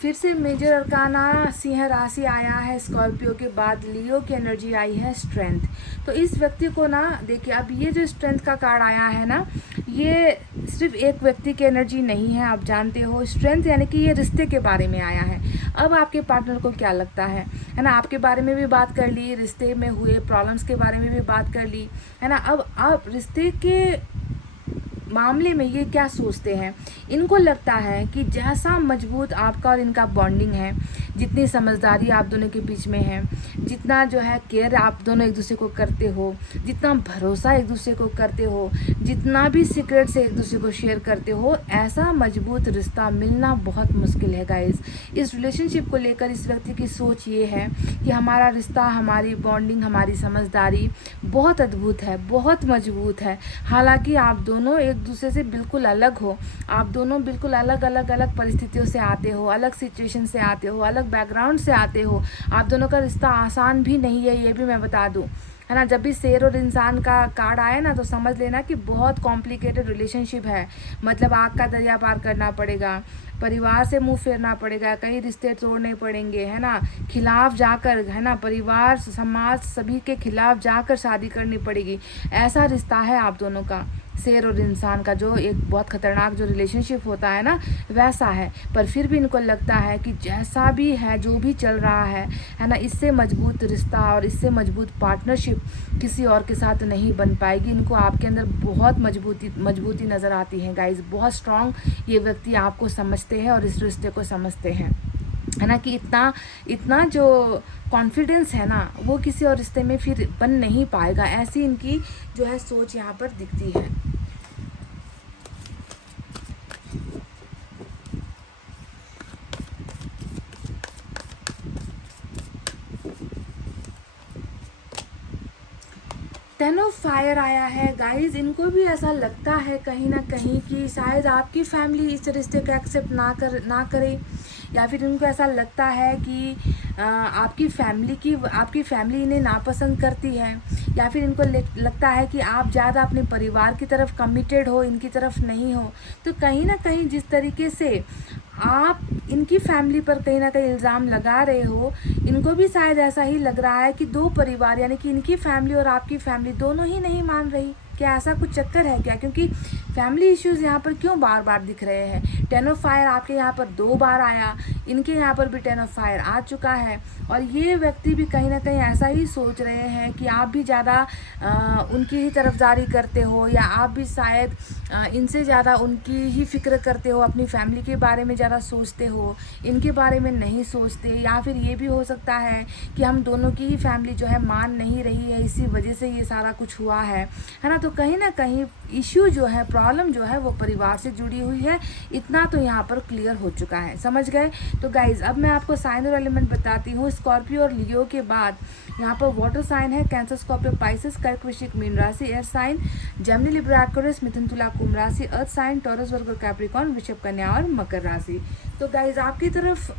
फिर से मेजर अरकाना सिंह राशि आया है। स्कॉर्पियो के बाद लियो की एनर्जी आई है स्ट्रेंथ। तो इस व्यक्ति को ना देखिए, अब ये जो स्ट्रेंथ का कार्ड आया है ना, ये सिर्फ एक व्यक्ति की एनर्जी नहीं है, आप जानते हो। स्ट्रेंथ यानी कि ये रिश्ते के बारे में आया है। अब आपके पार्टनर को क्या लगता है ना, आपके बारे में भी बात कर ली, रिश्ते में हुए प्रॉब्लम्स के बारे में भी बात कर ली, है ना। अब आप रिश्ते के मामले में ये क्या सोचते हैं। इनको लगता है कि जैसा मजबूत आपका और इनका बॉन्डिंग है, जितनी समझदारी आप दोनों के बीच में है, जितना जो है केयर आप दोनों एक दूसरे को करते हो, जितना भरोसा एक दूसरे को करते हो, जितना भी सीक्रेट से एक दूसरे को शेयर करते हो, ऐसा मजबूत रिश्ता मिलना बहुत मुश्किल है गाइस। इस रिलेशनशिप को लेकर इस व्यक्ति की सोच ये है कि हमारा रिश्ता, हमारी बॉन्डिंग, हमारी समझदारी बहुत अद्भुत है, बहुत मजबूत है। हालांकि आप दोनों एक दूसरे से बिल्कुल अलग हो, आप दोनों बिल्कुल अलग परिस्थितियों से आते हो, अलग सिचुएशन से आते हो, अलग बैकग्राउंड से आते हो। आप दोनों का रिश्ता आसान भी नहीं है, ये भी मैं बता दूं, है ना। जब भी शेर और इंसान का कार्ड आए ना तो समझ लेना कि बहुत कॉम्प्लिकेटेड रिलेशनशिप है। मतलब आग का दरिया पार करना पड़ेगा, परिवार से मुंह फेरना पड़ेगा, कई रिश्ते तोड़ने पड़ेंगे, है ना, खिलाफ जाकर, है ना, परिवार समाज सभी के खिलाफ जाकर शादी करनी पड़ेगी। ऐसा रिश्ता है आप दोनों का, शेर और इंसान का, जो एक बहुत खतरनाक जो रिलेशनशिप होता है ना, वैसा है। पर फिर भी इनको लगता है कि जैसा भी है, जो भी चल रहा है ना, इससे मजबूत रिश्ता और इससे मजबूत पार्टनरशिप किसी और के साथ नहीं बन पाएगी। इनको आपके अंदर बहुत मजबूती नज़र आती है गाइज, बहुत स्ट्रॉन्ग ये व्यक्ति आपको समझते हैं और इस रिश्ते को समझते हैं, है ना, कि इतना जो कॉन्फिडेंस है ना, वो किसी और रिश्ते में फिर बन नहीं पाएगा। ऐसी इनकी जो है सोच यहाँ पर दिखती है। टेन ऑफ फायर आया है गाइज। इनको भी ऐसा लगता है कहीं ना कहीं कि शायद आपकी फैमिली इस रिश्ते को एक्सेप्ट ना करे, या फिर इनको ऐसा लगता है कि आपकी फैमिली इन्हें नापसंद करती है, या फिर इनको लगता है कि आप ज़्यादा अपने परिवार की तरफ कमिटेड हो, इनकी तरफ नहीं हो। तो कहीं ना कहीं जिस तरीके से आप इनकी फैमिली पर कहीं ना कहीं इल्ज़ाम लगा रहे हो। इनको भी शायद ऐसा ही लग रहा है कि दो परिवार यानी कि इनकी फैमिली और आपकी फैमिली दोनों ही नहीं मान रही। क्या ऐसा कुछ चक्कर है क्या? क्योंकि फैमिली इश्यूज़ यहाँ पर क्यों बार बार दिख रहे हैं? 10 ऑफ फायर आपके यहाँ पर 2 बार आया, इनके यहाँ पर भी 10 ऑफ फायर आ चुका है। और ये व्यक्ति भी कहीं ना कहीं ऐसा ही सोच रहे हैं कि आप भी ज़्यादा उनकी ही तरफदारी करते हो, या आप भी शायद इनसे ज़्यादा उनकी ही फिक्र करते हो, अपनी फैमिली के बारे में ज़्यादा सोचते हो, इनके बारे में नहीं सोचते। या फिर ये भी हो सकता है कि हम दोनों की ही फैमिली जो है मान नहीं रही है, इसी वजह से ये सारा कुछ हुआ है ना। तो कहीं ना कहीं इश्यू जो है, प्रॉब्लम जो है वो परिवार से जुड़ी हुई है। इतना तो यहाँ पर क्लियर हो चुका है, समझ गए? तो गाइज अब मैं आपको साइन और एलिमेंट बताती हूँ। स्कॉर्पियो और लियो के बाद यहाँ पर वाटर साइन है कैंसर, स्कॉर्पियो, पाइसेस, कर्क, वृश्चिक, मीन राशि। Air sign Gemini, Libra, Aquarius, मिथुन, तुला, कुंभ राशि। Earth sign Taurus, Virgo, Capricorn, वृषभ, कन्या और मकर राशि। तो गाइज आपकी तरफ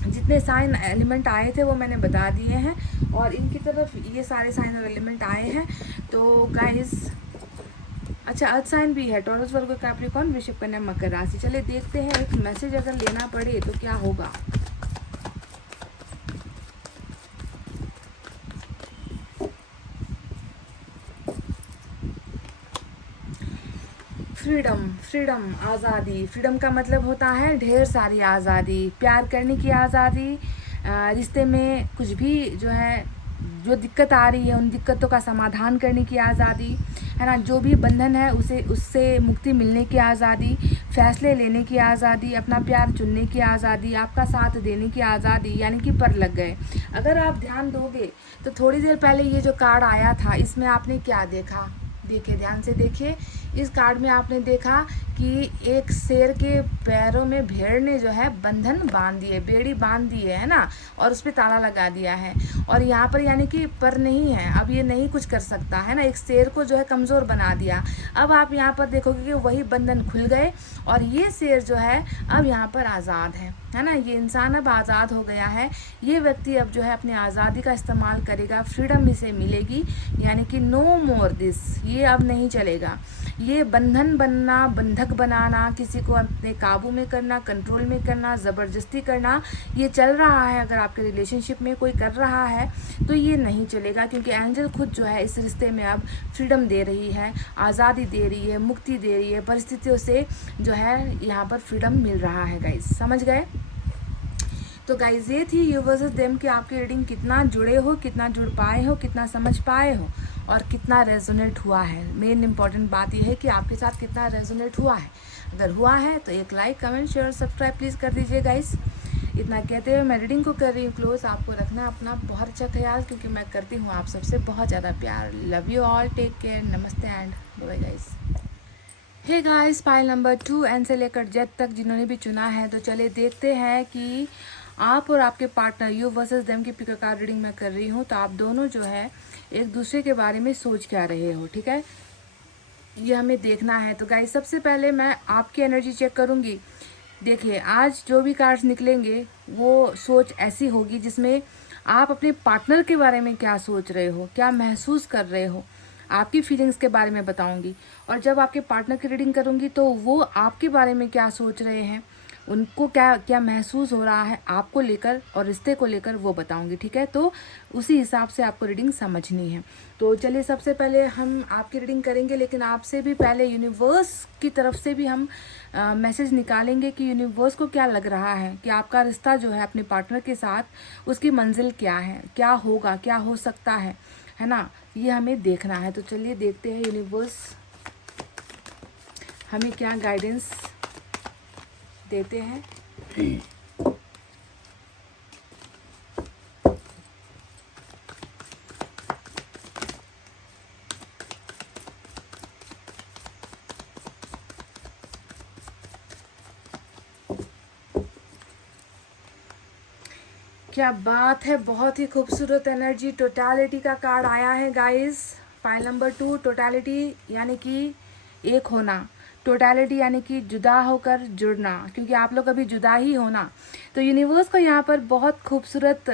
जितने साइन एलिमेंट आए थे वो मैंने बता दिए हैं, और इनकी तरफ ये सारे साइन और एलिमेंट आए हैं। तो गाइज अच्छा, अर्थ साइन भी है, टॉरस, वर्गो, कैप्रिकॉर्न, वृषभ, कन्या, मकर राशि। चलिए देखते हैं एक मैसेज अगर लेना पड़े तो क्या होगा। फ्रीडम, फ्रीडम, आज़ादी। फ्रीडम का मतलब होता है ढेर सारी आज़ादी, प्यार करने की आज़ादी, रिश्ते में कुछ भी जो है, जो दिक्कत आ रही है उन दिक्कतों का समाधान करने की आज़ादी, है ना। जो भी बंधन है उससे मुक्ति मिलने की आज़ादी, फैसले लेने की आज़ादी, अपना प्यार चुनने की आज़ादी, आपका साथ देने की आज़ादी, यानी कि पर लग गए। अगर आप ध्यान दोगे तो थोड़ी देर पहले ये जो कार्ड आया था इसमें आपने क्या देखा? देखिए, ध्यान से देखिए। इस कार्ड में आपने देखा कि एक शेर के पैरों में भेड़ ने जो है बंधन बांध दिए, बेड़ी बांध दी है ना, और उस पर ताला लगा दिया है। और यहाँ पर यानी कि पर नहीं है, अब ये नहीं कुछ कर सकता है ना, एक शेर को जो है कमज़ोर बना दिया। अब आप यहाँ पर देखोगे कि वही बंधन खुल गए और ये शेर जो है अब यहाँ पर आज़ाद है ना। ये इंसान अब आज़ाद हो गया है। ये व्यक्ति अब जो है अपनी आज़ादी का इस्तेमाल करेगा, फ्रीडम इसे मिलेगी, यानी कि नो मोर दिस, ये अब नहीं चलेगा। ये बंधन बनना, बंधक बनाना, किसी को अपने काबू में करना, कंट्रोल में करना, ज़बरदस्ती करना, ये चल रहा है। अगर आपके रिलेशनशिप में कोई कर रहा है तो ये नहीं चलेगा, क्योंकि एंजल खुद जो है इस रिश्ते में अब फ्रीडम दे रही है, आज़ादी दे रही है, मुक्ति दे रही है। परिस्थितियों से जो है यहाँ पर फ्रीडम मिल रहा है गाइस, समझ गए? तो गाइज ये थी यू वर्सेस देम कि आपकी रीडिंग कितना जुड़े हो, कितना जुड़ पाए हो, कितना समझ पाए हो और कितना रेजोनेट हुआ है। मेन इंपॉर्टेंट बात यह है कि आपके साथ कितना रेजोनेट हुआ है। अगर हुआ है तो एक like, comment, share, subscribe please कर दीजिए गाइस। इतना कहते हुए मैं रीडिंग को कर रही हूँ क्लोज। आपको रखना अपना बहुत अच्छा ख्याल, क्योंकि मैं करती हूँ आप सबसे बहुत ज़्यादा प्यार। Love you all, take care, नमस्ते and bye guys. Hey guys, pile number 2 N से लेकर जेड तक जिन्होंने भी चुना है, तो चले देखते हैं कि आप और आपके पार्टनर, यू वर्सेस देम की पिक कार्ड रीडिंग मैं कर रही हूँ। तो आप दोनों जो है एक दूसरे के बारे में सोच क्या रहे हो, ठीक है, ये हमें देखना है। तो गाइस सबसे पहले मैं आपकी एनर्जी चेक करूँगी। देखिए, आज जो भी कार्ड्स निकलेंगे वो सोच ऐसी होगी जिसमें आप अपने पार्टनर के बारे में क्या सोच रहे हो, क्या महसूस कर रहे हो, आपकी फीलिंग्स के बारे में बताऊंगी। और जब आपके पार्टनर की रीडिंग करूंगी तो वो आपके बारे में क्या सोच रहे हैं, उनको क्या क्या महसूस हो रहा है आपको लेकर और रिश्ते को लेकर, वो बताऊंगी, ठीक है। तो उसी हिसाब से आपको रीडिंग समझनी है। तो चलिए सबसे पहले हम आपकी रीडिंग करेंगे, लेकिन आपसे भी पहले यूनिवर्स की तरफ से भी हम मैसेज निकालेंगे कि यूनिवर्स को क्या लग रहा है कि आपका रिश्ता जो है अपने पार्टनर के साथ, उसकी मंजिल क्या है, क्या होगा, क्या हो सकता है ना, ये हमें देखना है। तो चलिए देखते हैं यूनिवर्स हमें क्या गाइडेंस देते हैं। क्या बात है, बहुत ही खूबसूरत एनर्जी, टोटलिटी का कार्ड आया है गाइस। पाइल नंबर 2, टोटलिटी यानी कि एक होना, टोटलिटी यानी कि जुदा होकर जुड़ना, क्योंकि आप लोग अभी जुदा ही हो ना। तो यूनिवर्स को यहाँ पर बहुत खूबसूरत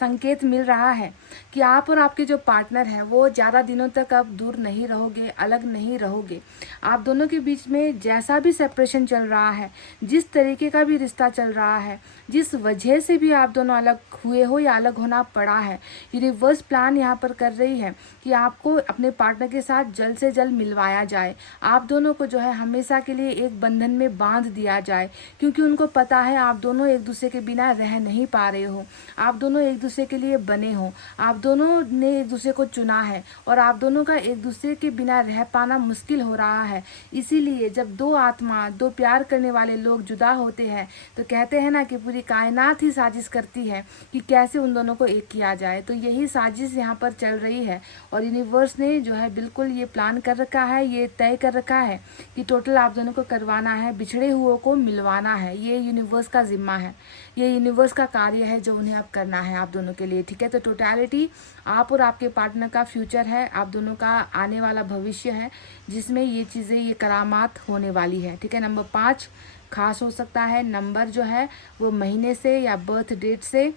संकेत मिल रहा है कि आप और आपके जो पार्टनर हैं वो ज़्यादा दिनों तक अब दूर नहीं रहोगे, अलग नहीं रहोगे। आप दोनों के बीच में जैसा भी सेपरेशन चल रहा है, जिस तरीके का भी रिश्ता चल रहा है, जिस वजह से भी आप दोनों अलग हुए हो या अलग होना पड़ा है, यूनिवर्स प्लान यहाँ पर कर रही है कि आपको अपने पार्टनर के साथ जल्द से जल्द मिलवाया जाए। आप दोनों को जो है हमेशा के लिए एक बंधन में बांध दिया जाए, क्योंकि उनको पता है आप दोनों एक दूसरे के बिना रह नहीं पा रहे हो। आप दोनों एक दूसरे के लिए बने हो, आप दोनों ने एक दूसरे को चुना है और आप दोनों का एक दूसरे के बिना रह पाना मुश्किल हो रहा है। इसीलिए जब दो आत्मा, दो प्यार करने वाले लोग जुदा होते हैं तो कहते हैं ना कि पूरी कायनात ही साजिश करती है कि कैसे उन दोनों को एक किया जाए। तो यही साजिश यहाँ पर चल रही है और यूनिवर्स ने जो है बिल्कुल ये प्लान कर रखा है, ये तय कर रखा है कि टोटल आप दोनों को करवाना है, बिछड़े हुओं को मिलवाना है। ये यूनिवर्स का जिम्मा है, ये यूनिवर्स का कार्य है जो उन्हें अब करना है आप दोनों के लिए, ठीक है। तो टोटलिटी आप और आपके पार्टनर का फ्यूचर है, आप दोनों का आने वाला भविष्य है, जिसमें ये चीज़ें, ये करामात होने वाली है, ठीक है। नंबर 5 खास हो सकता है। नंबर जो है वो महीने से या बर्थ डेट से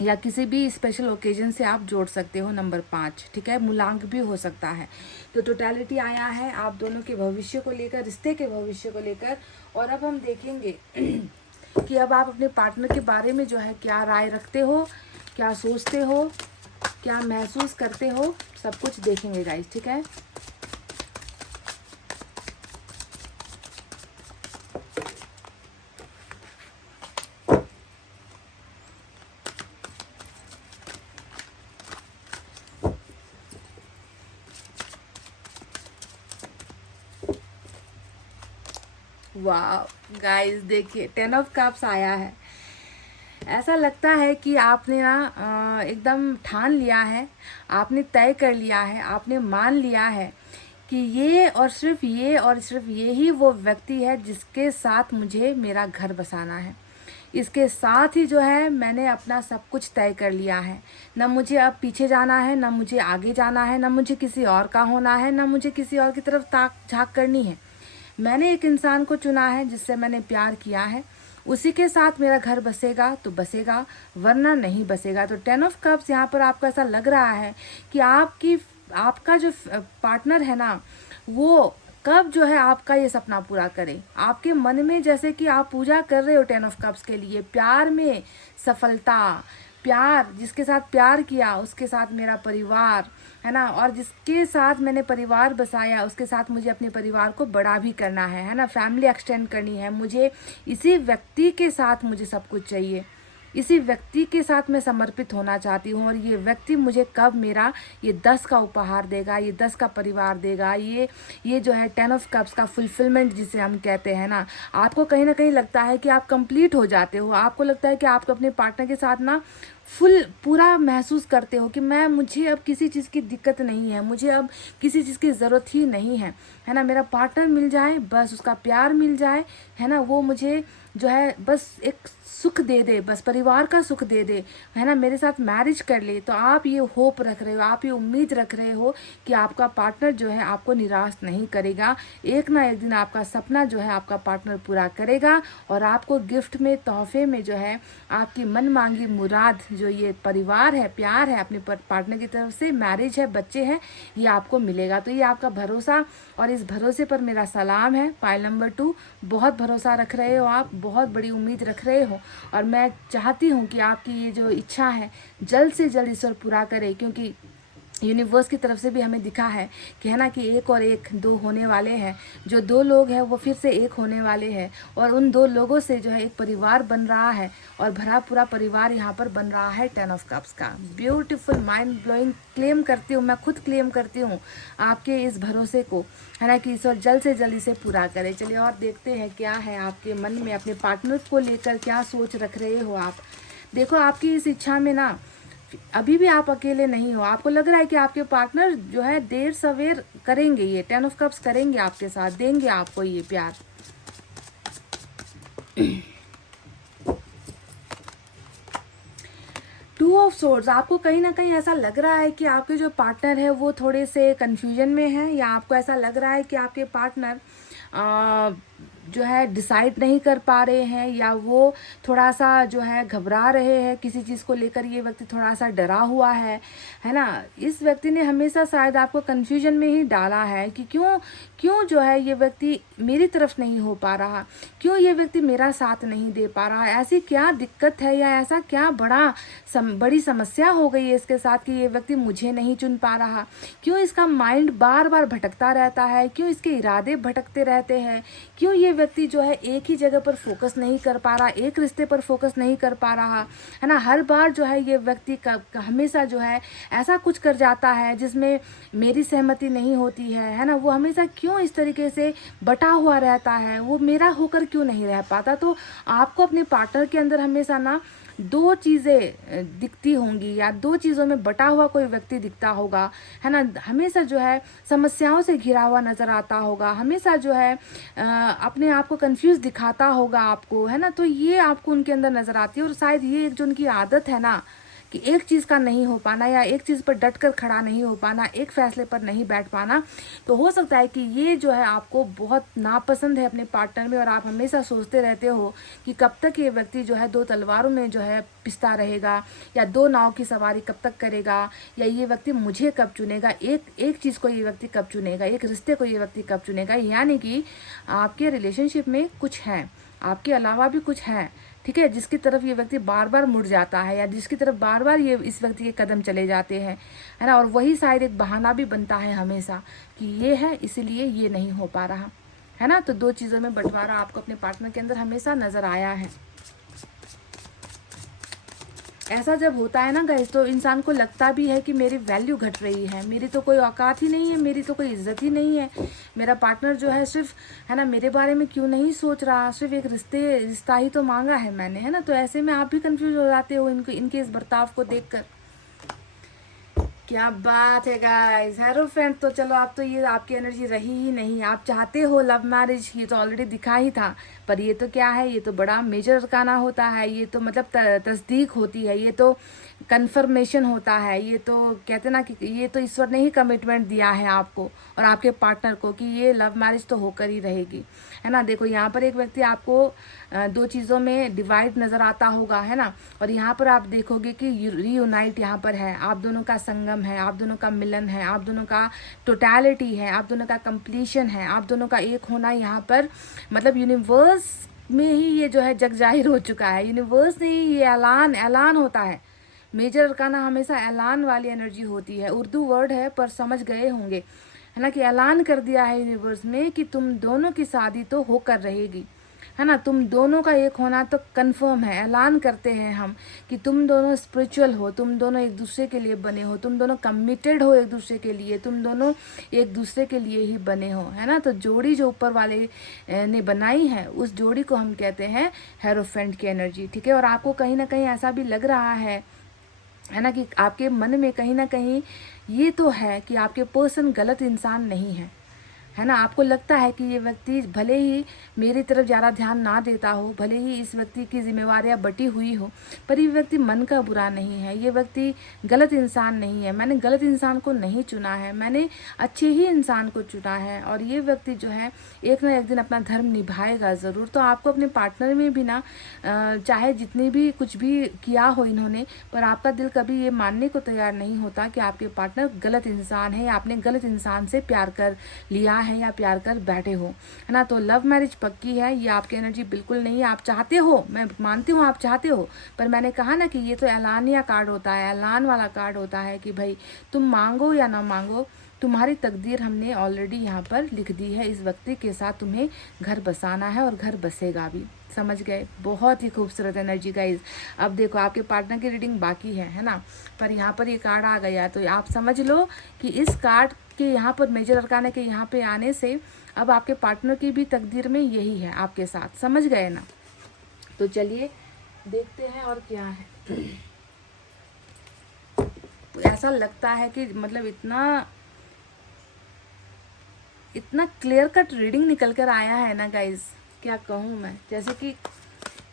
या किसी भी स्पेशल ओकेजन से आप जोड़ सकते हो नंबर 5, ठीक है। मूलांक भी हो सकता है। तो टोटलिटी आया है आप दोनों के भविष्य को लेकर, रिश्ते के भविष्य को लेकर। और अब हम देखेंगे कि अब आप अपने पार्टनर के बारे में जो है क्या राय रखते हो, क्या सोचते हो, क्या महसूस करते हो, सब कुछ देखेंगे गाइस, ठीक है। वाह गाइस, देखिए 10 ऑफ कप्स आया है। ऐसा लगता है कि आपने ना एकदम ठान लिया है, आपने तय कर लिया है, आपने मान लिया है कि ये और सिर्फ ये ही वो व्यक्ति है जिसके साथ मुझे मेरा घर बसाना है। इसके साथ ही जो है मैंने अपना सब कुछ तय कर लिया है। न मुझे अब पीछे जाना है, न मुझे आगे जाना है, न मुझे किसी और का होना है, न मुझे किसी और की तरफ ताक झाँक करनी है। मैंने एक इंसान को चुना है जिससे मैंने प्यार किया है, उसी के साथ मेरा घर बसेगा तो बसेगा, वरना नहीं बसेगा। तो 10 ऑफ कप्स यहाँ पर आपको ऐसा लग रहा है कि आपका जो पार्टनर है ना, वो कब जो है आपका ये सपना पूरा करे। आपके मन में जैसे कि आप पूजा कर रहे हो 10 ऑफ कप्स के लिए, प्यार में सफलता, प्यार, जिसके साथ प्यार किया उसके साथ मेरा परिवार है ना, और जिसके साथ मैंने परिवार बसाया उसके साथ मुझे अपने परिवार को बड़ा भी करना है ना, फैमिली एक्सटेंड करनी है मुझे। इसी व्यक्ति के साथ मुझे सब कुछ चाहिए, इसी व्यक्ति के साथ मैं समर्पित होना चाहती हूँ। और ये व्यक्ति मुझे कब मेरा ये 10 का उपहार देगा, ये 10 का परिवार देगा, ये जो है 10 ऑफ कप्स का फुलफिलमेंट जिसे हम कहते हैं ना। आपको कहीं ना कहीं लगता है कि आप कंप्लीट हो जाते हो, आपको लगता है कि आपको अपने पार्टनर के साथ ना पूरा महसूस करते हो कि मुझे अब किसी चीज़ की दिक्कत नहीं है, मुझे अब किसी चीज़ की ज़रूरत ही नहीं है ना। मेरा पार्टनर मिल जाए, बस उसका प्यार मिल जाए, है ना, वो मुझे जो है बस एक सुख दे दे, बस परिवार का सुख दे दे, है ना, मेरे साथ मैरिज कर ले। तो आप ये होप रख रहे हो, आप ये उम्मीद रख रहे हो कि आपका पार्टनर जो है आपको निराश नहीं करेगा। एक ना एक दिन आपका सपना जो है आपका पार्टनर पूरा करेगा और आपको गिफ्ट में, तोहफे में जो है आपकी मन मांगी मुराद, जो ये परिवार है, प्यार है अपने पार्टनर की तरफ से, मैरिज है, बच्चे हैं, ये आपको मिलेगा। तो ये आपका भरोसा, और इस भरोसे पर मेरा सलाम है। फाइल नंबर 2, बहुत भरोसा रख रहे हो आप, बहुत बड़ी उम्मीद रख रहे हो, और मैं चाहती हूँ कि आपकी ये जो इच्छा है जल्द से जल्द ईश्वर पूरा करे, क्योंकि यूनिवर्स की तरफ से भी हमें दिखा है कि है ना कि 1 और 1 2 होने वाले हैं। जो 2 लोग हैं वो फिर से 1 होने वाले हैं, और उन 2 लोगों से जो है एक परिवार बन रहा है, और भरा पूरा परिवार यहाँ पर बन रहा है 10 ऑफ कप्स का। ब्यूटीफुल, माइंड ब्लोइंग, क्लेम करती हूँ, मैं खुद क्लेम करती हूँ आपके इस भरोसे को, है ना, कि ईश्वर जल्द से जल्द इसे पूरा करे। चलिए और देखते हैं क्या है आपके मन में, अपने पार्टनर को लेकर क्या सोच रख रहे हो आप। देखो, आपकी इस इच्छा में ना अभी भी आप अकेले नहीं हो। आपको लग रहा है कि आपके पार्टनर जो है देर सवेर करेंगे, ये 10 ऑफ कप्स करेंगे आपके साथ, देंगे आपको ये प्यार। 2 ऑफ सोर्ड्स, आपको कहीं ना कहीं ऐसा लग रहा है कि आपके जो पार्टनर है वो थोड़े से कंफ्यूजन में है, या आपको ऐसा लग रहा है कि आपके पार्टनर जो है डिसाइड नहीं कर पा रहे हैं, या वो थोड़ा सा जो है घबरा रहे हैं किसी चीज़ को लेकर, ये व्यक्ति थोड़ा सा डरा हुआ है ना। इस व्यक्ति ने हमेशा शायद आपको कंफ्यूजन में ही डाला है कि क्यों जो है ये व्यक्ति मेरी तरफ नहीं हो पा रहा, क्यों ये व्यक्ति मेरा साथ नहीं दे पा रहा, ऐसी क्या दिक्कत है या ऐसा क्या बड़ी समस्या हो गई है इसके साथ कि ये व्यक्ति मुझे नहीं चुन पा रहा, क्यों इसका माइंड बार बार भटकता रहता है, क्यों इसके इरादे भटकते रहते हैं, क्यों ये व्यक्ति जो है एक ही जगह पर फोकस नहीं कर पा रहा, एक रिश्ते पर फोकस नहीं कर पा रहा, है ना। हर बार जो है ये व्यक्ति हमेशा जो है ऐसा कुछ कर जाता है जिसमें मेरी सहमति नहीं होती है ना। वो हमेशा क्यों इस तरीके से बटा हुआ रहता है, वो मेरा होकर क्यों नहीं रह पाता। तो आपको अपने पार्टनर के अंदर हमेशा ना दो चीज़ें दिखती होंगी, या दो चीज़ों में बटा हुआ कोई व्यक्ति दिखता होगा, है ना। हमेशा जो है समस्याओं से घिरा हुआ नज़र आता होगा, हमेशा जो है अपने आप को कंफ्यूज दिखाता होगा आपको, है ना। तो ये आपको उनके अंदर नज़र आती है, और शायद ये एक जो उनकी आदत है ना कि एक चीज़ का नहीं हो पाना, या एक चीज़ पर डट कर खड़ा नहीं हो पाना, एक फैसले पर नहीं बैठ पाना, तो हो सकता है कि ये जो है आपको बहुत नापसंद है अपने पार्टनर में, और आप हमेशा सोचते रहते हो कि कब तक ये व्यक्ति जो है दो तलवारों में जो है पिसता रहेगा, या दो नाव की सवारी कब तक करेगा, या ये व्यक्ति मुझे कब चुनेगा, एक चीज़ को ये व्यक्ति कब चुनेगा, एक रिश्ते को ये व्यक्ति कब चुनेगा। यानी कि आपके रिलेशनशिप में कुछ है, आपके अलावा भी कुछ है, ठीक है, जिसकी तरफ ये व्यक्ति बार बार मुड़ जाता है, या जिसकी तरफ बार बार ये इस व्यक्ति के कदम चले जाते हैं, है ना। और वही शायद एक बहाना भी बनता है हमेशा कि ये है इसीलिए ये नहीं हो पा रहा, है ना। तो दो चीज़ों में बंटवारा आपको अपने पार्टनर के अंदर हमेशा नज़र आया है। ऐसा जब होता है ना गाइस, तो इंसान को लगता भी है कि मेरी वैल्यू घट रही है, मेरी तो कोई औकात ही नहीं है, मेरी तो कोई इज्जत ही नहीं है, मेरा पार्टनर जो है सिर्फ, है ना, मेरे बारे में क्यों नहीं सोच रहा, सिर्फ एक रिश्ता ही तो मांगा है मैंने, है ना। तो ऐसे में आप भी कंफ्यूज हो जाते हो इनके इस बर्ताव को देखकर। क्या बात है गाइस, हेरोफेंट। तो चलो, आप तो ये आपकी एनर्जी रही ही नहीं, आप चाहते हो लव मैरिज, ये तो ऑलरेडी दिखा ही था। पर ये तो क्या है, ये तो बड़ा मेजर अरकाना होता है, ये तो मतलब तस्दीक होती है, ये तो कन्फर्मेशन होता है, ये तो कहते ना कि ये तो ईश्वर ने ही कमिटमेंट दिया है आपको और आपके पार्टनर को कि ये लव मैरिज तो होकर ही रहेगी, है ना। देखो यहाँ पर एक व्यक्ति आपको दो चीज़ों में डिवाइड नज़र आता होगा, है ना। और यहाँ पर आप देखोगे कि रीयूनाइट यहाँ पर है, आप दोनों का संगम है, आप दोनों का मिलन है, आप दोनों का टोटलिटी है, आप दोनों का कंप्लीशन है, आप दोनों का एक होना यहाँ पर मतलब यूनिवर्स में ही ये जो है जग जाहिर हो चुका है। यूनिवर्स ने ही ये ऐलान होता है। मेजर अरकाना हमेशा ऐलान वाली एनर्जी होती है, उर्दू वर्ड है पर समझ गए होंगे, है ना, कि ऐलान कर दिया है यूनिवर्स में कि तुम दोनों की शादी तो होकर रहेगी, है ना। तुम दोनों का एक होना तो कंफर्म है। ऐलान करते हैं हम कि तुम दोनों स्पिरिचुअल हो, तुम दोनों एक दूसरे के लिए बने हो, तुम दोनों कमिटेड हो एक दूसरे के लिए, तुम दोनों एक दूसरे के लिए ही बने हो, है ना। तो जोड़ी जो ऊपर वाले ने बनाई है, उस जोड़ी को हम कहते हैं हेरोफेंट की एनर्जी, ठीक है। और आपको कहीं ना कहीं ऐसा भी लग रहा है ना, कि आपके मन में कहीं ना कहीं ये तो है कि आपके पर्सन गलत इंसान नहीं है ना। आपको लगता है कि ये व्यक्ति भले ही मेरी तरफ ज़्यादा ध्यान ना देता हो, भले ही इस व्यक्ति की जिम्मेवारियां बटी हुई हो, पर ये व्यक्ति मन का बुरा नहीं है, ये व्यक्ति गलत इंसान नहीं है। मैंने गलत इंसान को नहीं चुना है, मैंने अच्छे ही इंसान को चुना है, और ये व्यक्ति जो है एक ना एक दिन अपना धर्म निभाएगा ज़रूर। तो आपको अपने पार्टनर में भी ना चाहे जितनी भी कुछ भी किया हो इन्होंने, पर आपका दिल कभी ये मानने को तैयार नहीं होता कि आपके पार्टनर गलत इंसान है, या आपने गलत इंसान से प्यार कर लिया है या प्यार कर बैठे हो, है ना। तो लव मैरिज पक्की है, ये आपकी एनर्जी बिल्कुल नहीं है। आप चाहते हो, मैं मानती हूँ आप चाहते हो, पर मैंने कहा ना कि ये तो ऐलानिया कार्ड होता है, ऐलान वाला कार्ड होता है कि भाई तुम मांगो या ना मांगो, तुम्हारी तकदीर हमने ऑलरेडी यहाँ पर लिख दी है। इस व्यक्ति के साथ तुम्हें घर बसाना है और घर बसेगा भी, समझ गए। बहुत ही खूबसूरत एनर्जी गाइज। अब देखो आपके पार्टनर की रीडिंग बाकी है ना, पर यहाँ पर ये कार्ड आ गया, तो आप समझ लो कि इस कार्ड के यहाँ पर मेजर अरकाना के यहाँ पे आने से अब आपके पार्टनर की भी तकदीर में यही है आपके साथ, समझ गए ना। तो चलिए देखते हैं और क्या है। तो ऐसा लगता है कि मतलब इतना क्लियर कट रीडिंग निकल कर आया है ना गाइज, क्या कहूँ मैं। जैसे कि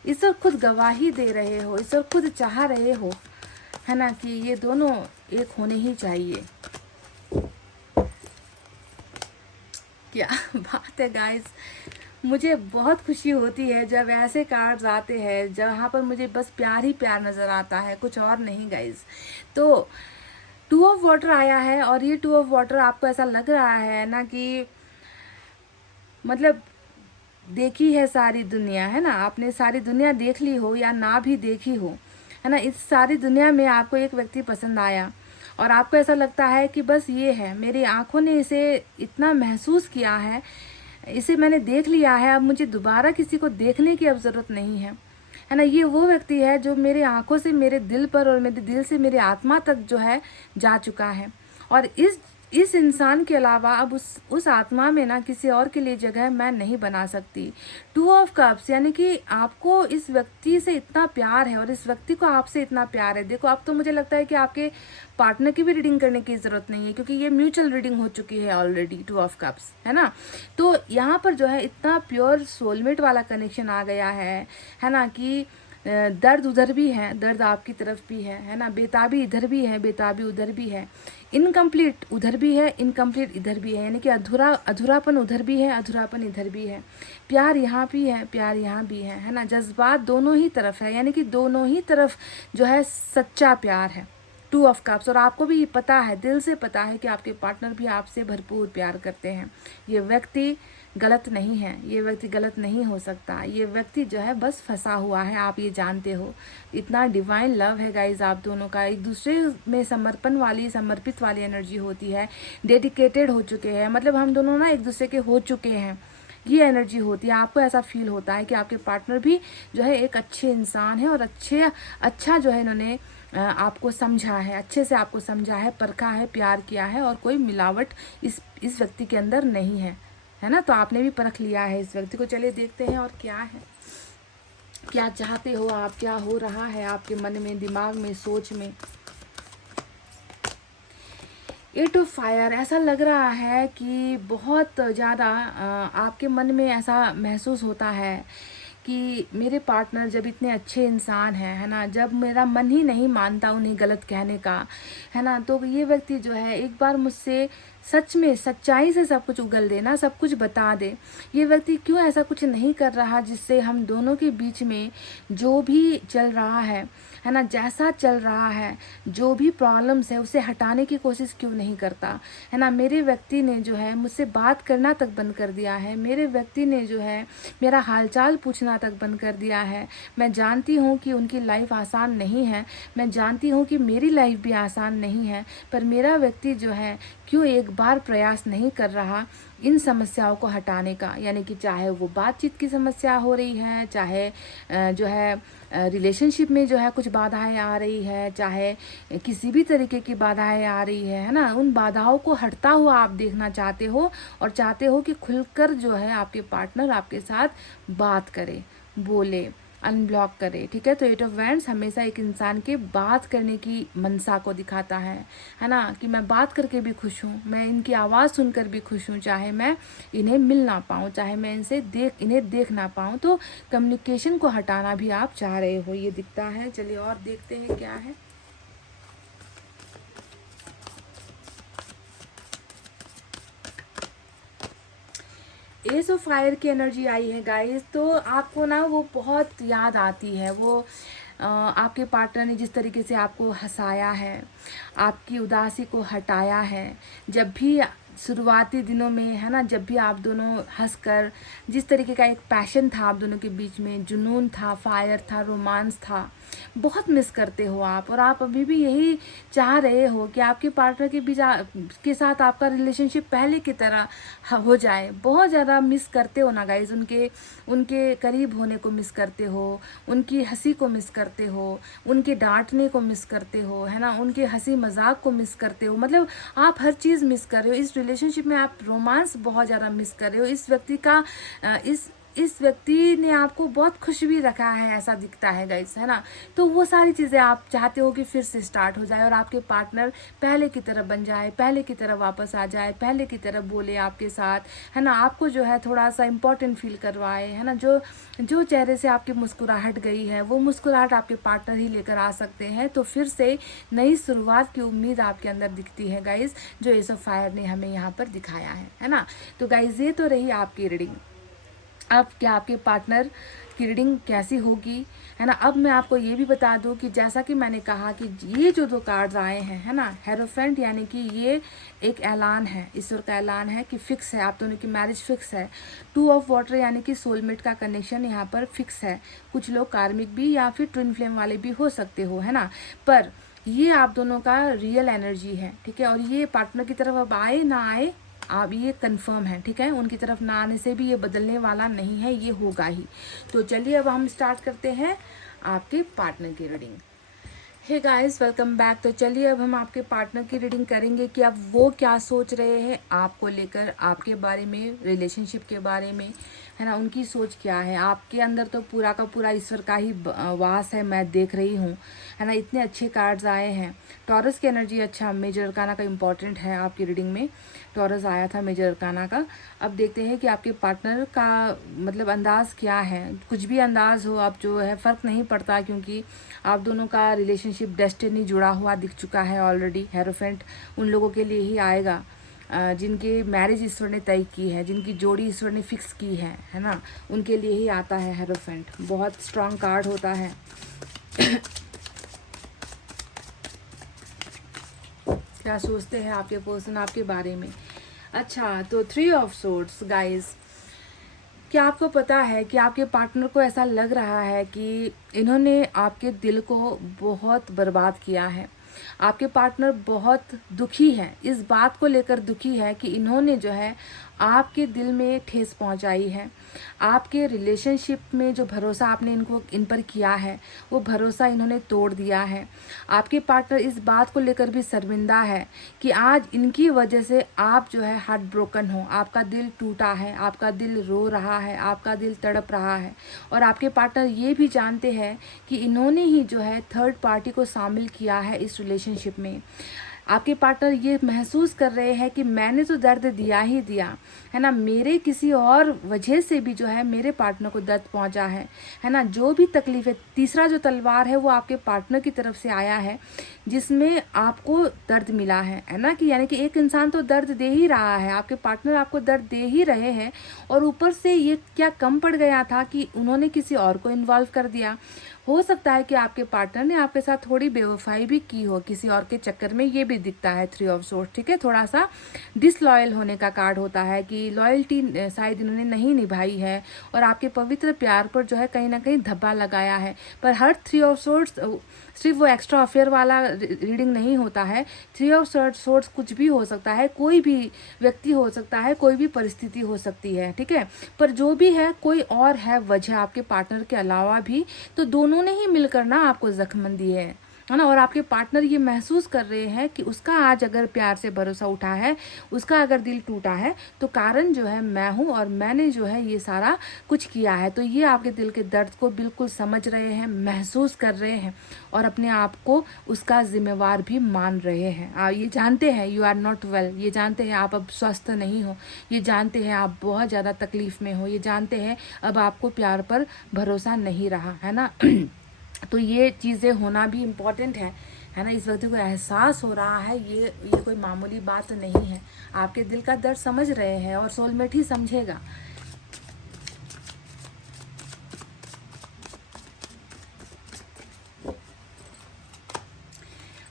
ईश्वर खुद गवाही दे रहे हो, ईश्वर खुद चाह रहे हो, है ना, कि ये दोनों एक होने ही चाहिए। क्या बात है गाइज, मुझे बहुत खुशी होती है जब ऐसे कार्ड्स आते हैं जहाँ पर मुझे बस प्यार ही प्यार नज़र आता है, कुछ और नहीं गाइज। तो 2 ऑफ वाटर आया है और ये 2 ऑफ वाटर आपको ऐसा लग रहा है ना कि मतलब देखी है सारी दुनिया, है ना, आपने सारी दुनिया देख ली हो या ना भी देखी हो, है ना, इस सारी दुनिया में आपको एक व्यक्ति पसंद आया और आपको ऐसा लगता है कि बस ये है, मेरी आंखों ने इसे इतना महसूस किया है, इसे मैंने देख लिया है, अब मुझे दोबारा किसी को देखने की अब ज़रूरत नहीं है ना। ये वो व्यक्ति है जो मेरे आंखों से मेरे दिल पर और मेरे दिल से मेरे आत्मा तक जो है जा चुका है। और इस इंसान के अलावा अब उस आत्मा में ना किसी और के लिए जगह मैं नहीं बना सकती। 2 ऑफ कप्स यानी कि आपको इस व्यक्ति से इतना प्यार है और इस व्यक्ति को आपसे इतना प्यार है। देखो, अब तो मुझे लगता है कि आपके पार्टनर की भी रीडिंग करने की ज़रूरत नहीं है क्योंकि ये म्यूचुअल रीडिंग हो चुकी है ऑलरेडी, 2 ऑफ कप्स, है ना। तो यहाँ पर जो है इतना प्योर सोलमेट वाला कनेक्शन आ गया है ना, कि दर्द उधर भी है, दर्द आपकी तरफ भी है ना, बेताबी इधर भी है, बेताबी उधर भी है, इनकम्प्लीट उधर भी है, इनकम्प्लीट इधर भी है, यानी कि अधूरापन उधर भी है, अधूरापन इधर भी है, प्यार यहाँ भी है, प्यार यहाँ भी है ना, जज्बात दोनों ही तरफ है, यानी कि दोनों ही तरफ जो है सच्चा प्यार है। 2 ऑफ कप्स। और आपको भी पता है, दिल से पता है कि आपके पार्टनर भी आपसे भरपूर प्यार करते हैं। ये व्यक्ति गलत नहीं है, ये व्यक्ति गलत नहीं हो सकता, ये व्यक्ति जो है बस फंसा हुआ है, आप ये जानते हो। इतना डिवाइन लव है गाइज आप दोनों का, एक दूसरे में समर्पित वाली एनर्जी होती है, डेडिकेटेड हो चुके हैं, मतलब हम दोनों ना एक दूसरे के हो चुके हैं, ये एनर्जी होती है। आपको ऐसा फील होता है कि आपके पार्टनर भी जो है एक अच्छे इंसान है और अच्छा जो है इन्होंने आपको समझा है, अच्छे से आपको समझा है, परखा है, प्यार किया है और कोई मिलावट इस व्यक्ति के अंदर नहीं है ना। तो आपने भी परख लिया है इस व्यक्ति को। चलिए देखते हैं और क्या है, क्या चाहते हो आप, क्या हो रहा है आपके मन में, दिमाग में, सोच में। 8 ऑफ फायर, ऐसा लग रहा है कि बहुत ज़्यादा आपके मन में ऐसा महसूस होता है कि मेरे पार्टनर जब इतने अच्छे इंसान हैं, है ना, जब मेरा मन ही नहीं मानता उन्हें गलत कहने का, है ना, तो ये व्यक्ति जो है एक बार मुझसे सच में सच्चाई से सब कुछ उगल देना, सब कुछ बता दे। ये व्यक्ति क्यों ऐसा कुछ नहीं कर रहा जिससे हम दोनों के बीच में जो भी चल रहा है ना, जैसा चल रहा है, जो भी प्रॉब्लम्स है उसे हटाने की कोशिश क्यों नहीं करता, है ना। मेरे व्यक्ति ने जो है मुझसे बात करना तक बंद कर दिया है, मेरे व्यक्ति ने जो है मेरा हालचाल पूछना तक बंद कर दिया है। मैं जानती हूँ कि उनकी लाइफ आसान नहीं है, मैं जानती हूँ कि मेरी लाइफ भी आसान नहीं है, पर मेरा व्यक्ति जो है क्यों एक बार प्रयास नहीं कर रहा इन समस्याओं को हटाने का, यानी कि चाहे वो बातचीत की समस्या हो रही है, चाहे जो है रिलेशनशिप में जो है कुछ बाधाएं आ रही है, चाहे किसी भी तरीके की बाधाएं आ रही है ना, उन बाधाओं को हटता हुआ आप देखना चाहते हो और चाहते हो कि खुलकर जो है आपके पार्टनर आपके साथ बात करे, बोले, अनब्लॉक करे, ठीक है। तो 8 ऑफ वैंड्स हमेशा एक इंसान के बात करने की मनसा को दिखाता है ना, कि मैं बात करके भी खुश हूँ, मैं इनकी आवाज़ सुनकर भी खुश हूँ, चाहे मैं इन्हें मिल ना पाऊँ, चाहे मैं इन्हें देख ना पाऊँ। तो कम्युनिकेशन को हटाना भी आप चाह रहे हो, ये दिखता है। चलिए और देखते हैं क्या है। एस ऑफ फायर की एनर्जी आई है गाइस। तो आपको ना वो बहुत याद आती है, वो आपके पार्टनर ने जिस तरीके से आपको हंसाया है, आपकी उदासी को हटाया है। जब भी शुरुआती दिनों में, है ना, जब भी आप दोनों हंसकर, जिस तरीके का एक पैशन था आप दोनों के बीच में, जुनून था, फायर था, रोमांस था, बहुत मिस करते हो आप। और आप अभी भी यही चाह रहे हो कि आपके पार्टनर के साथ आपका रिलेशनशिप पहले की तरह हो जाए। बहुत ज़्यादा मिस करते हो ना गाइज, उनके करीब होने को मिस करते हो, उनकी हंसी को मिस करते हो, उनके डांटने को मिस करते हो, है ना, उनके हंसी मजाक को मिस करते हो। मतलब आप हर चीज़ मिस कर रहे हो इस रिलेशनशिप में, आप रोमांस बहुत ज़्यादा मिस कर रहे हो। इस व्यक्ति का इस व्यक्ति ने आपको बहुत खुश भी रखा है, ऐसा दिखता है गाइस, है ना। तो वो सारी चीज़ें आप चाहते हो कि फिर से स्टार्ट हो जाए और आपके पार्टनर पहले की तरह बन जाए, पहले की तरह वापस आ जाए, पहले की तरह बोले आपके साथ, है ना, आपको जो है थोड़ा सा इम्पोर्टेंट फील करवाए, है ना। जो चेहरे से आपकी मुस्कुराहट गई है वो मुस्कुराहट आपके पार्टनर ही लेकर आ सकते हैं। तो फिर से नई शुरुआत की उम्मीद आपके अंदर दिखती है गाइज, जो एस ऑफ फायर ने हमें यहाँ पर दिखाया है ना। तो गाइज ये तो रही आपकी रीडिंग। अब क्या आपके पार्टनर की रीडिंग कैसी होगी, है ना। अब मैं आपको ये भी बता दूं कि जैसा कि मैंने कहा कि ये जो दो कार्ड्स आए हैं, है ना, हेरोफेंट, यानी कि ये एक ऐलान है, ईश्वर का ऐलान है कि फिक्स है, आप दोनों की मैरिज फिक्स है। टू ऑफ वाटर यानी कि सोलमेट का कनेक्शन यहाँ पर फिक्स है। कुछ लोग कार्मिक भी या फिर ट्विन फ्लेम वाले भी हो सकते हो, है ना, पर ये आप दोनों का रियल एनर्जी है, ठीक है। और ये पार्टनर की तरफ अब आए ना आए, आप ये कंफर्म है, ठीक है। उनकी तरफ ना आने से भी ये बदलने वाला नहीं है, ये होगा ही। तो चलिए अब हम स्टार्ट करते हैं आपके पार्टनर की reading. Hey guys, welcome back. तो चलिए अब हम आपके पार्टनर की रीडिंग करेंगे कि अब वो क्या सोच रहे हैं आपको लेकर, आपके बारे में, रिलेशनशिप के बारे में, है ना, उनकी सोच क्या है। आपके अंदर तो पूरा का पूरा ईश्वर का ही वास है, मैं देख रही हूँ, है ना। इतने अच्छे कार्ड्स आए हैं। टॉरस की एनर्जी, अच्छा, मेजर अरकाना का इम्पोर्टेंट है आपकी रीडिंग में, टॉरस आया था मेजर अरकाना का। अब देखते हैं कि आपके पार्टनर का मतलब अंदाज क्या है। कुछ भी अंदाज हो, आप जो है फ़र्क नहीं पड़ता, क्योंकि आप दोनों का रिलेशनशिप डेस्टिनी जुड़ा हुआ दिख चुका है ऑलरेडी। हेरोफेंट उन लोगों के लिए ही आएगा जिनकी मैरिज ईश्वर ने तय की है, जिनकी जोड़ी ईश्वर ने फिक्स की है ना, उनके लिए ही आता है हेरोफेंट। बहुत स्ट्रांग कार्ड होता है। क्या सोचते हैं आपके पर्सन आपके बारे में। अच्छा, तो 3 ऑफ सोर्ड्स गाइस, क्या आपको पता है कि आपके पार्टनर को ऐसा लग रहा है कि इन्होंने आपके दिल को बहुत बर्बाद किया है। आपके पार्टनर बहुत दुखी है, इस बात को लेकर दुखी है कि इन्होंने जो है आपके दिल में ठेस पहुंचाई है। आपके रिलेशनशिप में जो भरोसा आपने इन पर किया है, वो भरोसा इन्होंने तोड़ दिया है। आपके पार्टनर इस बात को लेकर भी शर्मिंदा है कि आज इनकी वजह से आप जो है हार्ट ब्रोकन हो, आपका दिल टूटा है, आपका दिल रो रहा है, आपका दिल तड़प रहा है। और आपके पार्टनर ये भी जानते हैं कि इन्होंने ही जो है थर्ड पार्टी को शामिल किया है इस रिलेशनशिप में। आपके पार्टनर ये महसूस कर रहे हैं कि मैंने तो दर्द दिया ही दिया, है ना, मेरे किसी और वजह से भी जो है मेरे पार्टनर को दर्द पहुंचा है ना। जो भी तकलीफ है, तीसरा जो तलवार है वो आपके पार्टनर की तरफ से आया है, जिसमें आपको दर्द मिला है ना, कि यानी कि एक इंसान तो दर्द दे ही रहा है, आपके पार्टनर आपको दर्द दे ही रहे हैं, और ऊपर से ये क्या कम पड़ गया था कि उन्होंने किसी और को इन्वॉल्व कर दिया। हो सकता है कि आपके पार्टनर ने आपके साथ थोड़ी बेवफाई भी की हो किसी और के चक्कर में, ये भी दिखता है 3 ऑफ सोर्ड्स, ठीक है। थोड़ा सा डिसलॉयल होने का कार्ड होता है कि लॉयल्टी शायद इन्होंने नहीं निभाई है, और आपके पवित्र प्यार पर जो है कहीं ना कहीं धब्बा लगाया है। पर हर 3 ऑफ सोर्ड्स सिर्फ वो एक्स्ट्रा अफेयर वाला रीडिंग नहीं होता है। 3 ऑफ सोर्ड्स कुछ भी हो सकता है, कोई भी व्यक्ति हो सकता है, कोई भी परिस्थिति हो सकती है, ठीक है। पर जो भी है, कोई और है वजह आपके पार्टनर के अलावा भी, तो दोनों ने ही मिलकर ना आपको जख्म दिए है ना। और आपके पार्टनर ये महसूस कर रहे हैं कि उसका आज अगर प्यार से भरोसा उठा है, उसका अगर दिल टूटा है, तो कारण जो है मैं हूँ, और मैंने जो है ये सारा कुछ किया है। तो ये आपके दिल के दर्द को बिल्कुल समझ रहे हैं, महसूस कर रहे हैं, और अपने आप को उसका जिम्मेवार भी मान रहे हैं। ये जानते हैं यू आर नॉट वेल, ये जानते हैं आप अब स्वस्थ नहीं हो, ये जानते हैं आप बहुत ज़्यादा तकलीफ में हो, ये जानते हैं अब आपको प्यार पर भरोसा नहीं रहा, है ना। तो ये चीज़ें होना भी इम्पॉर्टेंट है ना। इस व्यक्ति को एहसास हो रहा है, ये कोई मामूली बात नहीं है। आपके दिल का दर्द समझ रहे हैं, और सोलमेट ही समझेगा।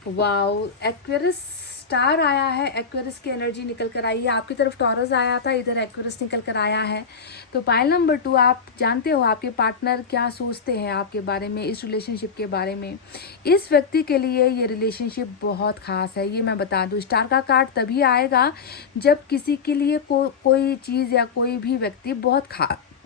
वाओ, एक्वेरियस स्टार आया है, एक्वेरियस की एनर्जी निकल कर आई है। आपकी तरफ टॉरस आया था, इधर एक्वेरियस निकल कर आया है। तो पाइल नंबर 2, आप जानते हो आपके पार्टनर क्या सोचते हैं आपके बारे में, इस रिलेशनशिप के बारे में। इस व्यक्ति के लिए ये रिलेशनशिप बहुत खास है, ये मैं बता दूं। स्टार का कार्ड तभी आएगा जब किसी के लिए कोई चीज़ या कोई भी व्यक्ति बहुत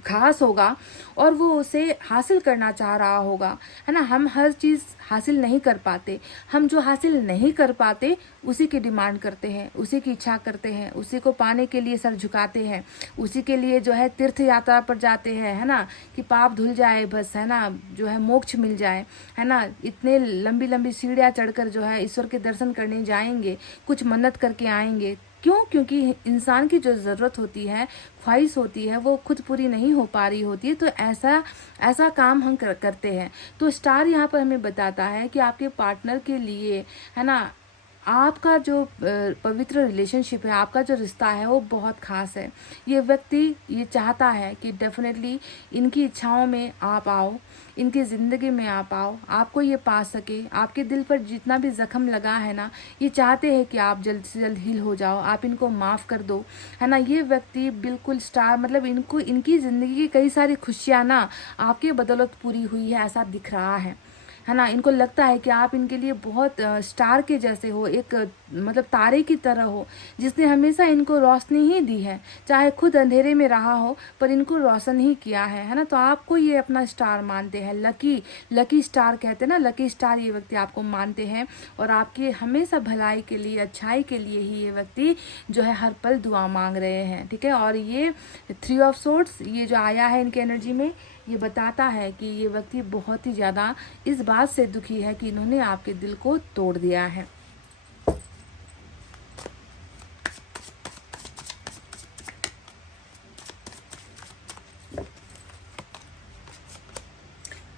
खास होगा, और वो उसे हासिल करना चाह रहा होगा, है ना। हम हर चीज़ हासिल नहीं कर पाते, हम जो हासिल नहीं कर पाते उसी की डिमांड करते हैं, उसी की इच्छा करते हैं, उसी को पाने के लिए सर झुकाते हैं, उसी के लिए जो है तीर्थ यात्रा पर जाते हैं, है ना, कि पाप धुल जाए बस, है ना, जो है मोक्ष मिल जाए, है ना। इतने लंबी लंबी सीढ़ियाँ चढ़कर जो है ईश्वर के दर्शन करने जाएंगे, कुछ मन्नत करके आएंगे। क्यों? क्योंकि इंसान की जो ज़रूरत होती है, ख्वाहिश होती है, वो खुद पूरी नहीं हो पा रही होती है, तो ऐसा काम हम करते हैं। तो स्टार यहाँ पर हमें बताता है कि आपके पार्टनर के लिए, है ना, आपका जो पवित्र रिलेशनशिप है, आपका जो रिश्ता है वो बहुत ख़ास है। ये व्यक्ति ये चाहता है कि डेफिनेटली इनकी इच्छाओं में आप आओ, इनकी ज़िंदगी में आप आओ, आपको ये पा सके। आपके दिल पर जितना भी ज़ख्म लगा है ना, ये चाहते हैं कि आप जल्द से जल्द हील हो जाओ, आप इनको माफ़ कर दो, है ना। ये व्यक्ति बिल्कुल स्टार, मतलब इनको इनकी ज़िंदगी की कई सारी खुशियाँ ना आपके बदौलत पूरी हुई है, ऐसा दिख रहा है ना। इनको लगता है कि आप इनके लिए बहुत स्टार के जैसे हो, एक मतलब तारे की तरह हो, जिसने हमेशा इनको रोशनी ही दी है, चाहे खुद अंधेरे में रहा हो पर इनको रोशन ही किया है ना। तो आपको ये अपना स्टार मानते हैं, लकी स्टार कहते हैं ना, लकी स्टार ये व्यक्ति आपको मानते हैं। और आपके हमेशा भलाई के लिए, अच्छाई के लिए ही ये व्यक्ति जो है हर पल दुआ मांग रहे हैं, ठीक है। और ये 3 ऑफ सोर्ड्स ये जो आया है इनकी एनर्जी में, ये बताता है कि ये व्यक्ति बहुत ही ज़्यादा इस बात से दुखी है कि इन्होंने आपके दिल को तोड़ दिया है।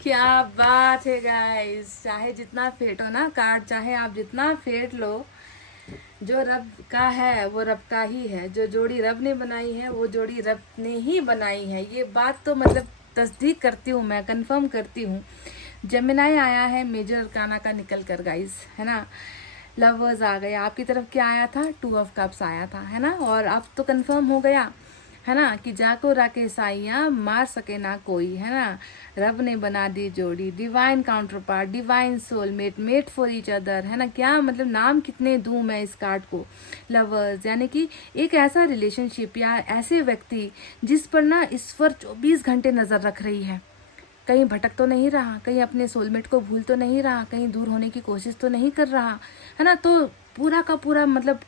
क्या बात है गाइस, चाहे जितना फेंटो ना कार्ड, चाहे आप जितना फेंट लो, जो रब का है वो रब का ही है। जो जोड़ी रब ने बनाई है वो जोड़ी रब ने ही बनाई है। ये बात तो मतलब तस्दीक करती हूँ, मैं कंफर्म करती हूँ। जेमिनाई आया है मेजर अरकाना का निकल कर गाइस, है ना। लवर्स आ गए, आपकी तरफ क्या आया था, 2 ऑफ कप्स आया था, है ना। और अब तो कंफर्म हो गया है ना कि जाको राके साइयाँ मार सके ना कोई, है ना। रब ने बना दी जोड़ी, divine counterpart, divine soulmate, mate for each other, है ना। क्या मतलब नाम कितने दूं मैं इस कार्ड को। लवर्स यानी कि एक ऐसा रिलेशनशिप या ऐसे व्यक्ति जिस पर ना ईश्वर 24 घंटे नज़र रख रही है, कहीं भटक तो नहीं रहा, कहीं अपने सोलमेट को भूल तो नहीं रहा, कहीं दूर होने की कोशिश तो नहीं कर रहा, है ना। तो पूरा का पूरा मतलब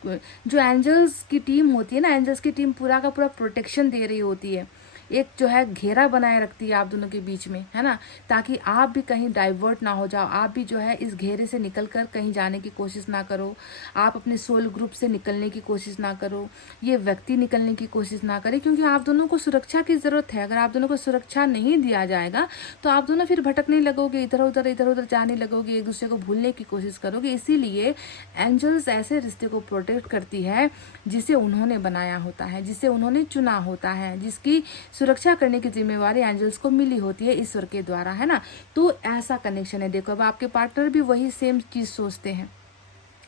जो एंजल्स की टीम होती है ना, एंजल्स की टीम पूरा का पूरा प्रोटेक्शन दे रही होती है, एक जो है घेरा बनाए रखती है आप दोनों के बीच में, है ना, ताकि आप भी कहीं डाइवर्ट ना हो जाओ, आप भी जो है इस घेरे से निकल कर कहीं जाने की कोशिश ना करो, आप अपने सोल ग्रुप से निकलने की कोशिश ना करो, ये व्यक्ति निकलने की कोशिश ना करे, क्योंकि आप दोनों को सुरक्षा की ज़रूरत है। अगर आप दोनों को सुरक्षा नहीं दिया जाएगा तो आप दोनों फिर भटकने लगोगे, इधर उधर जाने लगोगे, एक दूसरे को भूलने की कोशिश करोगे। इसीलिए एंजल्स ऐसे रिश्ते को प्रोटेक्ट करती है जिसे उन्होंने बनाया होता है, जिसे उन्होंने चुना होता है, जिसकी सुरक्षा करने की जिम्मेवारी एंजल्स को मिली होती है ईश्वर के द्वारा, है ना। तो ऐसा कनेक्शन है। देखो अब आपके पार्टनर भी वही सेम चीज़ सोचते हैं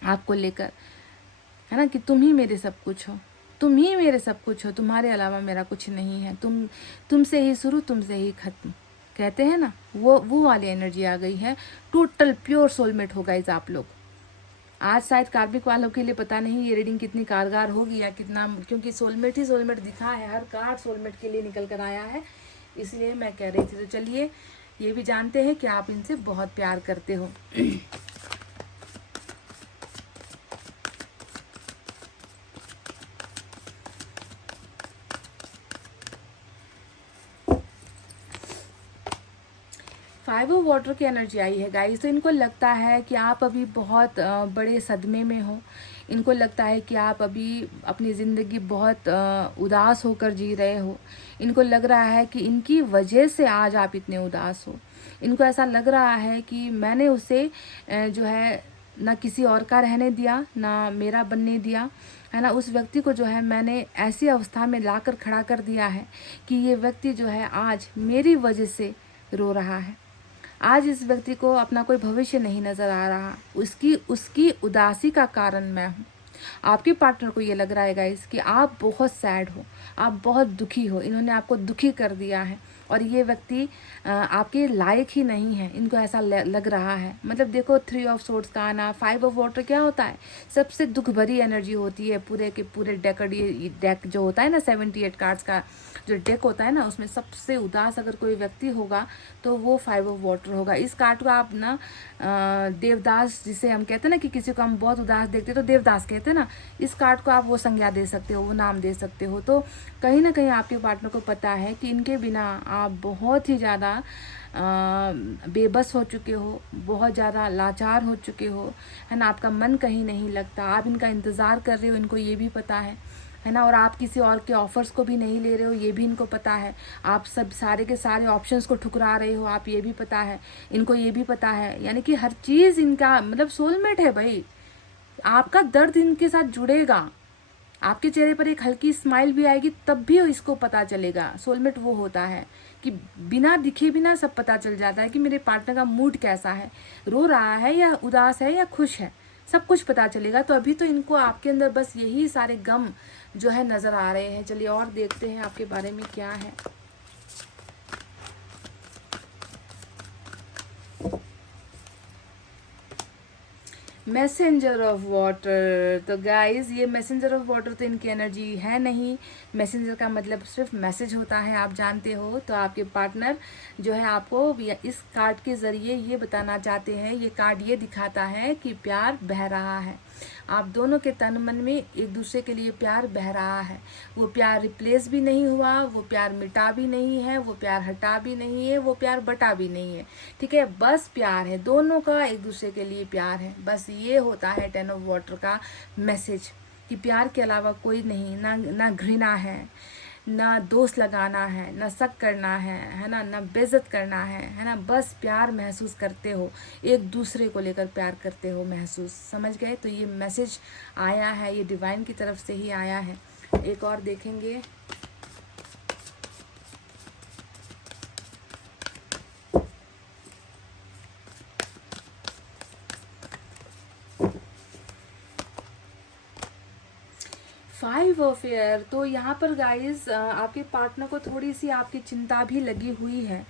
आपको लेकर, है ना, कि तुम ही मेरे सब कुछ हो, तुम ही मेरे सब कुछ हो, तुम्हारे अलावा मेरा कुछ नहीं है, तुमसे ही शुरू, तुमसे ही खत्म, कहते हैं ना, वो वाली एनर्जी आ गई है। टोटल प्योर सोलमेट हो गाइस आप लोग। आज शायद कार्मिक वालों के लिए पता नहीं ये रीडिंग कितनी कारगर होगी या कितना, क्योंकि सोलमेट ही सोलमेट दिखा है, हर कार्ड सोलमेट के लिए निकल कर आया है, इसलिए मैं कह रही थी। तो चलिए ये भी जानते हैं कि आप इनसे बहुत प्यार करते हो। फाइव ऑफ वाटर की एनर्जी आई है गाइस। तो इनको लगता है कि आप अभी बहुत बड़े सदमे में हो, इनको लगता है कि आप अभी अपनी ज़िंदगी बहुत उदास होकर जी रहे हो, इनको लग रहा है कि इनकी वजह से आज आप इतने उदास हो, इनको ऐसा लग रहा है कि मैंने उसे जो है ना किसी और का रहने दिया, ना मेरा बनने दिया, है ना। उस व्यक्ति को जो है मैंने ऐसी अवस्था में लाकर खड़ा कर दिया है कि ये व्यक्ति जो है आज मेरी वजह से रो रहा है। आज इस व्यक्ति को अपना कोई भविष्य नहीं नज़र आ रहा, उसकी उदासी का कारण मैं हूँ। आपके पार्टनर को ये लग रहा है गाइस कि आप बहुत सैड हो, आप बहुत दुखी हो, इन्होंने आपको दुखी कर दिया है और ये व्यक्ति आपके लायक ही नहीं है, इनको ऐसा लग रहा है। मतलब देखो 3 ऑफ सोर्ड्स का आना, 5 ऑफ वाटर क्या होता है, सबसे दुख भरी एनर्जी होती है पूरे के पूरे डेक जो होता है ना 78 कार्ड्स का जो डेक होता है ना, उसमें सबसे उदास अगर कोई व्यक्ति होगा तो वो 5 ऑफ वाटर होगा। इस कार्ड को आप ना देवदास, जिसे हम कहते हैं ना कि किसी को हम बहुत उदास देखते हैं तो देवदास कहते हैं ना, इस कार्ड को आप वो संज्ञा दे सकते हो, वो नाम दे सकते हो। तो कहीं ना कहीं आपके पार्टनर को पता है कि इनके बिना आप बहुत ही ज़्यादा बेबस हो चुके हो, बहुत ज़्यादा लाचार हो चुके हो, है ना। आपका मन कहीं नहीं लगता, आप इनका इंतज़ार कर रहे हो, इनको ये भी पता है ना। और आप किसी और के ऑफर्स को भी नहीं ले रहे हो, ये भी इनको पता है। आप सब सारे के सारे ऑप्शंस को ठुकरा रहे हो, आप ये भी पता है, इनको ये भी पता है। यानी कि हर चीज़ इनका मतलब सोलमेट है भाई, आपका दर्द इनके साथ जुड़ेगा, आपके चेहरे पर एक हल्की स्माइल भी आएगी, तब भी इसको पता चलेगा। सोलमेट वो होता है कि बिना दिखे बिना सब पता चल जाता है कि मेरे पार्टनर का मूड कैसा है, रो रहा है या उदास है या खुश है, सब कुछ पता चलेगा। तो अभी तो इनको आपके अंदर बस यही सारे गम जो है नज़र आ रहे हैं। चलिए और देखते हैं आपके बारे में क्या है। Messenger of water. तो गाइस ये मैसेंजर ऑफ वाटर तो इनकी एनर्जी है नहीं। मैसेंजर का मतलब सिर्फ मैसेज होता है, आप जानते हो। तो आपके पार्टनर जो है आपको इस कार्ड के ज़रिए ये बताना चाहते हैं, ये कार्ड ये दिखाता है कि प्यार बह रहा है। आप दोनों के तन मन में एक दूसरे के लिए प्यार बह रहा है। वो प्यार रिप्लेस भी नहीं हुआ, वो प्यार मिटा भी नहीं है, वो प्यार हटा भी नहीं है, वो प्यार बटा भी नहीं है। ठीक है, बस प्यार है, दोनों का एक दूसरे के लिए प्यार है। बस ये होता है 10 ऑफ वाटर का मैसेज कि प्यार के अलावा कोई नहीं, ना घृणा है, ना दोष लगाना है, ना शक करना है ना, ना बेइज्जत करना है ना। बस प्यार महसूस करते हो, एक दूसरे को लेकर प्यार करते हो महसूस। समझ गए? तो ये मैसेज आया है, ये डिवाइन की तरफ से ही आया है। एक और देखेंगे। Five of air. तो यहाँ पर गाइस आपके पार्टनर को थोड़ी सी आपकी चिंता भी लगी हुई है।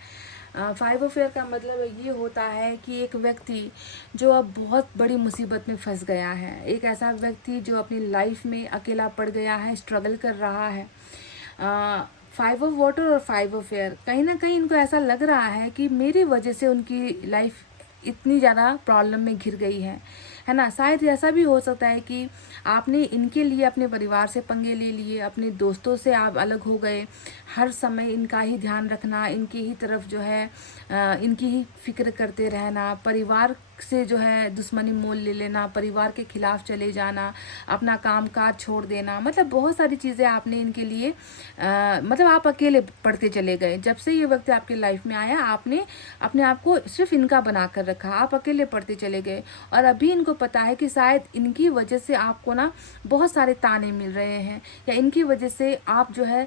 फाइव ऑफ एयर का मतलब ये होता है कि एक व्यक्ति जो अब बहुत बड़ी मुसीबत में फंस गया है, एक ऐसा व्यक्ति जो अपनी लाइफ में अकेला पड़ गया है, स्ट्रगल कर रहा है। फाइव ऑफ वाटर और फाइव ऑफ एयर, कहीं ना कहीं इनको ऐसा लग रहा है कि मेरी वजह से उनकी लाइफ इतनी ज़्यादा प्रॉब्लम में घिर गई है ना। शायद ऐसा भी हो सकता है कि आपने इनके लिए अपने परिवार से पंगे ले लिए, अपने दोस्तों से आप अलग हो गए, हर समय इनका ही ध्यान रखना, इनकी ही तरफ जो है इनकी ही फिक्र करते रहना, परिवार से जो है दुश्मनी मोल ले लेना, परिवार के खिलाफ चले जाना, अपना काम काज छोड़ देना, मतलब बहुत सारी चीज़ें आपने इनके लिए मतलब आप अकेले पड़ते चले गए। जब से ये वक्त आपके लाइफ में आया, आपने अपने आप को सिर्फ इनका बना कर रखा, आप अकेले पड़ते चले गए। और अभी इनको पता है कि शायद इनकी वजह से आपको ना बहुत सारे ताने मिल रहे हैं, या इनकी वजह से आप जो है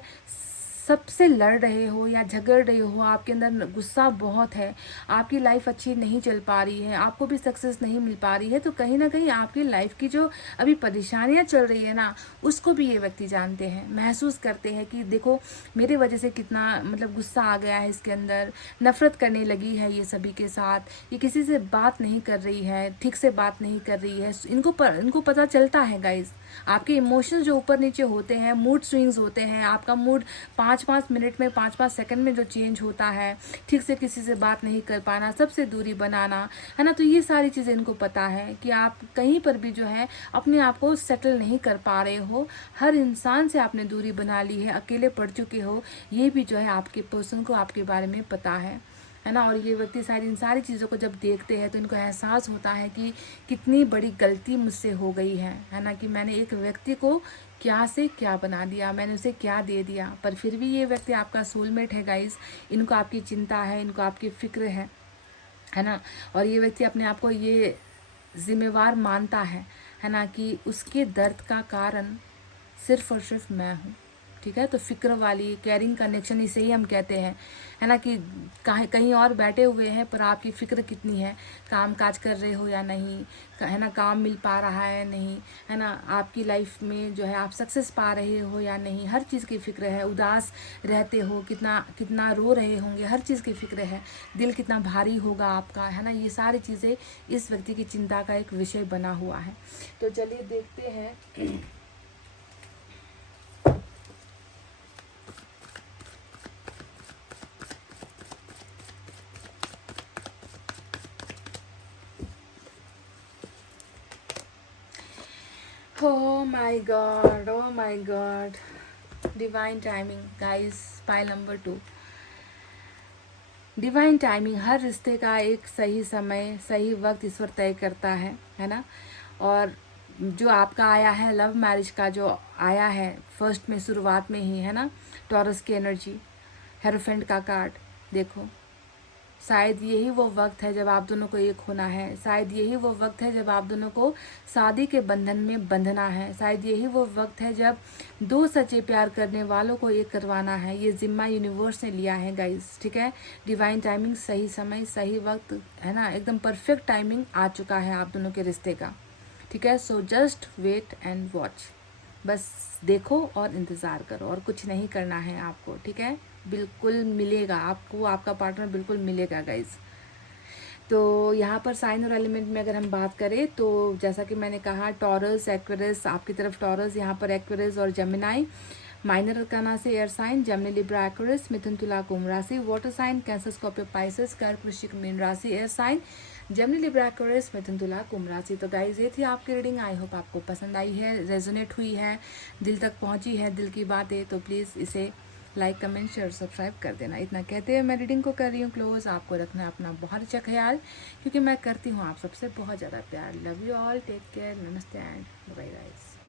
सबसे लड़ रहे हो या झगड़ रहे हो, आपके अंदर गुस्सा बहुत है, आपकी लाइफ अच्छी नहीं चल पा रही है, आपको भी सक्सेस नहीं मिल पा रही है। तो कहीं ना कहीं आपकी लाइफ की जो अभी परेशानियां चल रही है ना, उसको भी ये व्यक्ति जानते हैं, महसूस करते हैं कि देखो मेरे वजह से कितना मतलब गुस्सा आ गया है इसके अंदर, नफरत करने लगी है ये सभी के साथ, ये किसी से बात नहीं कर रही है, ठीक से बात नहीं कर रही है। इनको पता चलता है गाइज, आपके इमोशंस जो ऊपर नीचे होते हैं, मूड स्विंग्स होते हैं, आपका मूड 5-5 मिनट में 5-5 सेकंड में जो चेंज होता है, ठीक से किसी से बात नहीं कर पाना, सबसे दूरी बनाना, है ना। तो ये सारी चीज़ें इनको पता है कि आप कहीं पर भी जो है अपने आप को सेटल नहीं कर पा रहे हो, हर इंसान से आपने दूरी बना ली है, अकेले पड़ चुके हो, ये भी जो है आपके पर्सन को आपके बारे में पता है ना। और ये व्यक्ति शायद इन सारी चीज़ों को जब देखते हैं तो इनको एहसास होता है कि कितनी बड़ी गलती मुझसे हो गई है ना, कि मैंने एक व्यक्ति को क्या से क्या बना दिया, मैंने उसे क्या दे दिया। पर फिर भी ये व्यक्ति आपका सोलमेट है गाइस, इनको आपकी चिंता है, इनको आपकी फिक्र है ना। और ये व्यक्ति अपने आप को ये जिम्मेवार मानता है ना, कि उसके दर्द का कारण सिर्फ और सिर्फ मैं हूँ। ठीक है, तो फिक्र वाली केयरिंग कनेक्शन इसे ही हम कहते हैं, है ना, कि कहीं और बैठे हुए हैं पर आपकी फ़िक्र कितनी है, काम काज कर रहे हो या नहीं, है ना, काम मिल पा रहा है नहीं, है ना, आपकी लाइफ में जो है आप सक्सेस पा रहे हो या नहीं, हर चीज़ की फ़िक्र है। उदास रहते हो, कितना रो रहे होंगे, हर चीज़ की फ़िक्र है। दिल कितना भारी होगा आपका, है ना, ये सारी चीज़ें इस व्यक्ति की चिंता का एक विषय बना हुआ है। तो चलिए देखते हैं। Oh my God. Divine timing, guys. Pile number 2. Divine timing, हर रिश्ते का एक सही समय, सही वक्त ईश्वर तय करता है ना। और जो आपका आया है लव मैरिज का, जो आया है फर्स्ट में शुरुआत में ही, है ना, टॉरस की एनर्जी, हेरोफेंट का कार्ड देखो, शायद यही वो वक्त है जब आप दोनों को एक होना है, शायद यही वो वक्त है जब आप दोनों को शादी के बंधन में बंधना है, शायद यही वो वक्त है जब दो सच्चे प्यार करने वालों को एक करवाना है। ये जिम्मा यूनिवर्स ने लिया है गाइस, ठीक है। डिवाइन टाइमिंग, सही समय, सही वक्त है ना, एकदम परफेक्ट टाइमिंग आ चुका है आप दोनों के रिश्ते का, ठीक है। So just wait and watch, बस देखो और इंतज़ार करो, और कुछ नहीं करना है आपको, ठीक है। बिल्कुल मिलेगा आपको, आपका पार्टनर बिल्कुल मिलेगा गाइज। तो यहाँ पर साइन और एलिमेंट में अगर हम बात करें तो जैसा कि मैंने कहा, टॉरस, एक्वेरियस, आपकी तरफ टॉरस, यहाँ पर एक्वेरियस और जेमिनाई। माइनर अरकाना से air sign, Gemini, Libra, Aquarius, मिथुन, तुला, कुंभ राशि। Water sign, Cancer, Scorpio, Pisces, कर्क, वृश्चिक, मीन राशि, air sign, Gemini, Libra, Aquarius, मिथुन, तुला, कुंभ राशि। तो गाइज ये थी आपकी रीडिंग। आई होप आपको पसंद आई है, रेजोनेट हुई है, दिल तक पहुंची है दिल की बातें। तो प्लीज़ इसे लाइक, कमेंट, शेयर, सब्सक्राइब कर देना। इतना कहते हुए मैं रीडिंग को कर रही हूँ क्लोज। आपको रखना है अपना बहुत अच्छा ख्याल, क्योंकि मैं करती हूँ आप सबसे बहुत ज़्यादा प्यार। Love you all, take care, नमस्ते एंड बाय गाइस।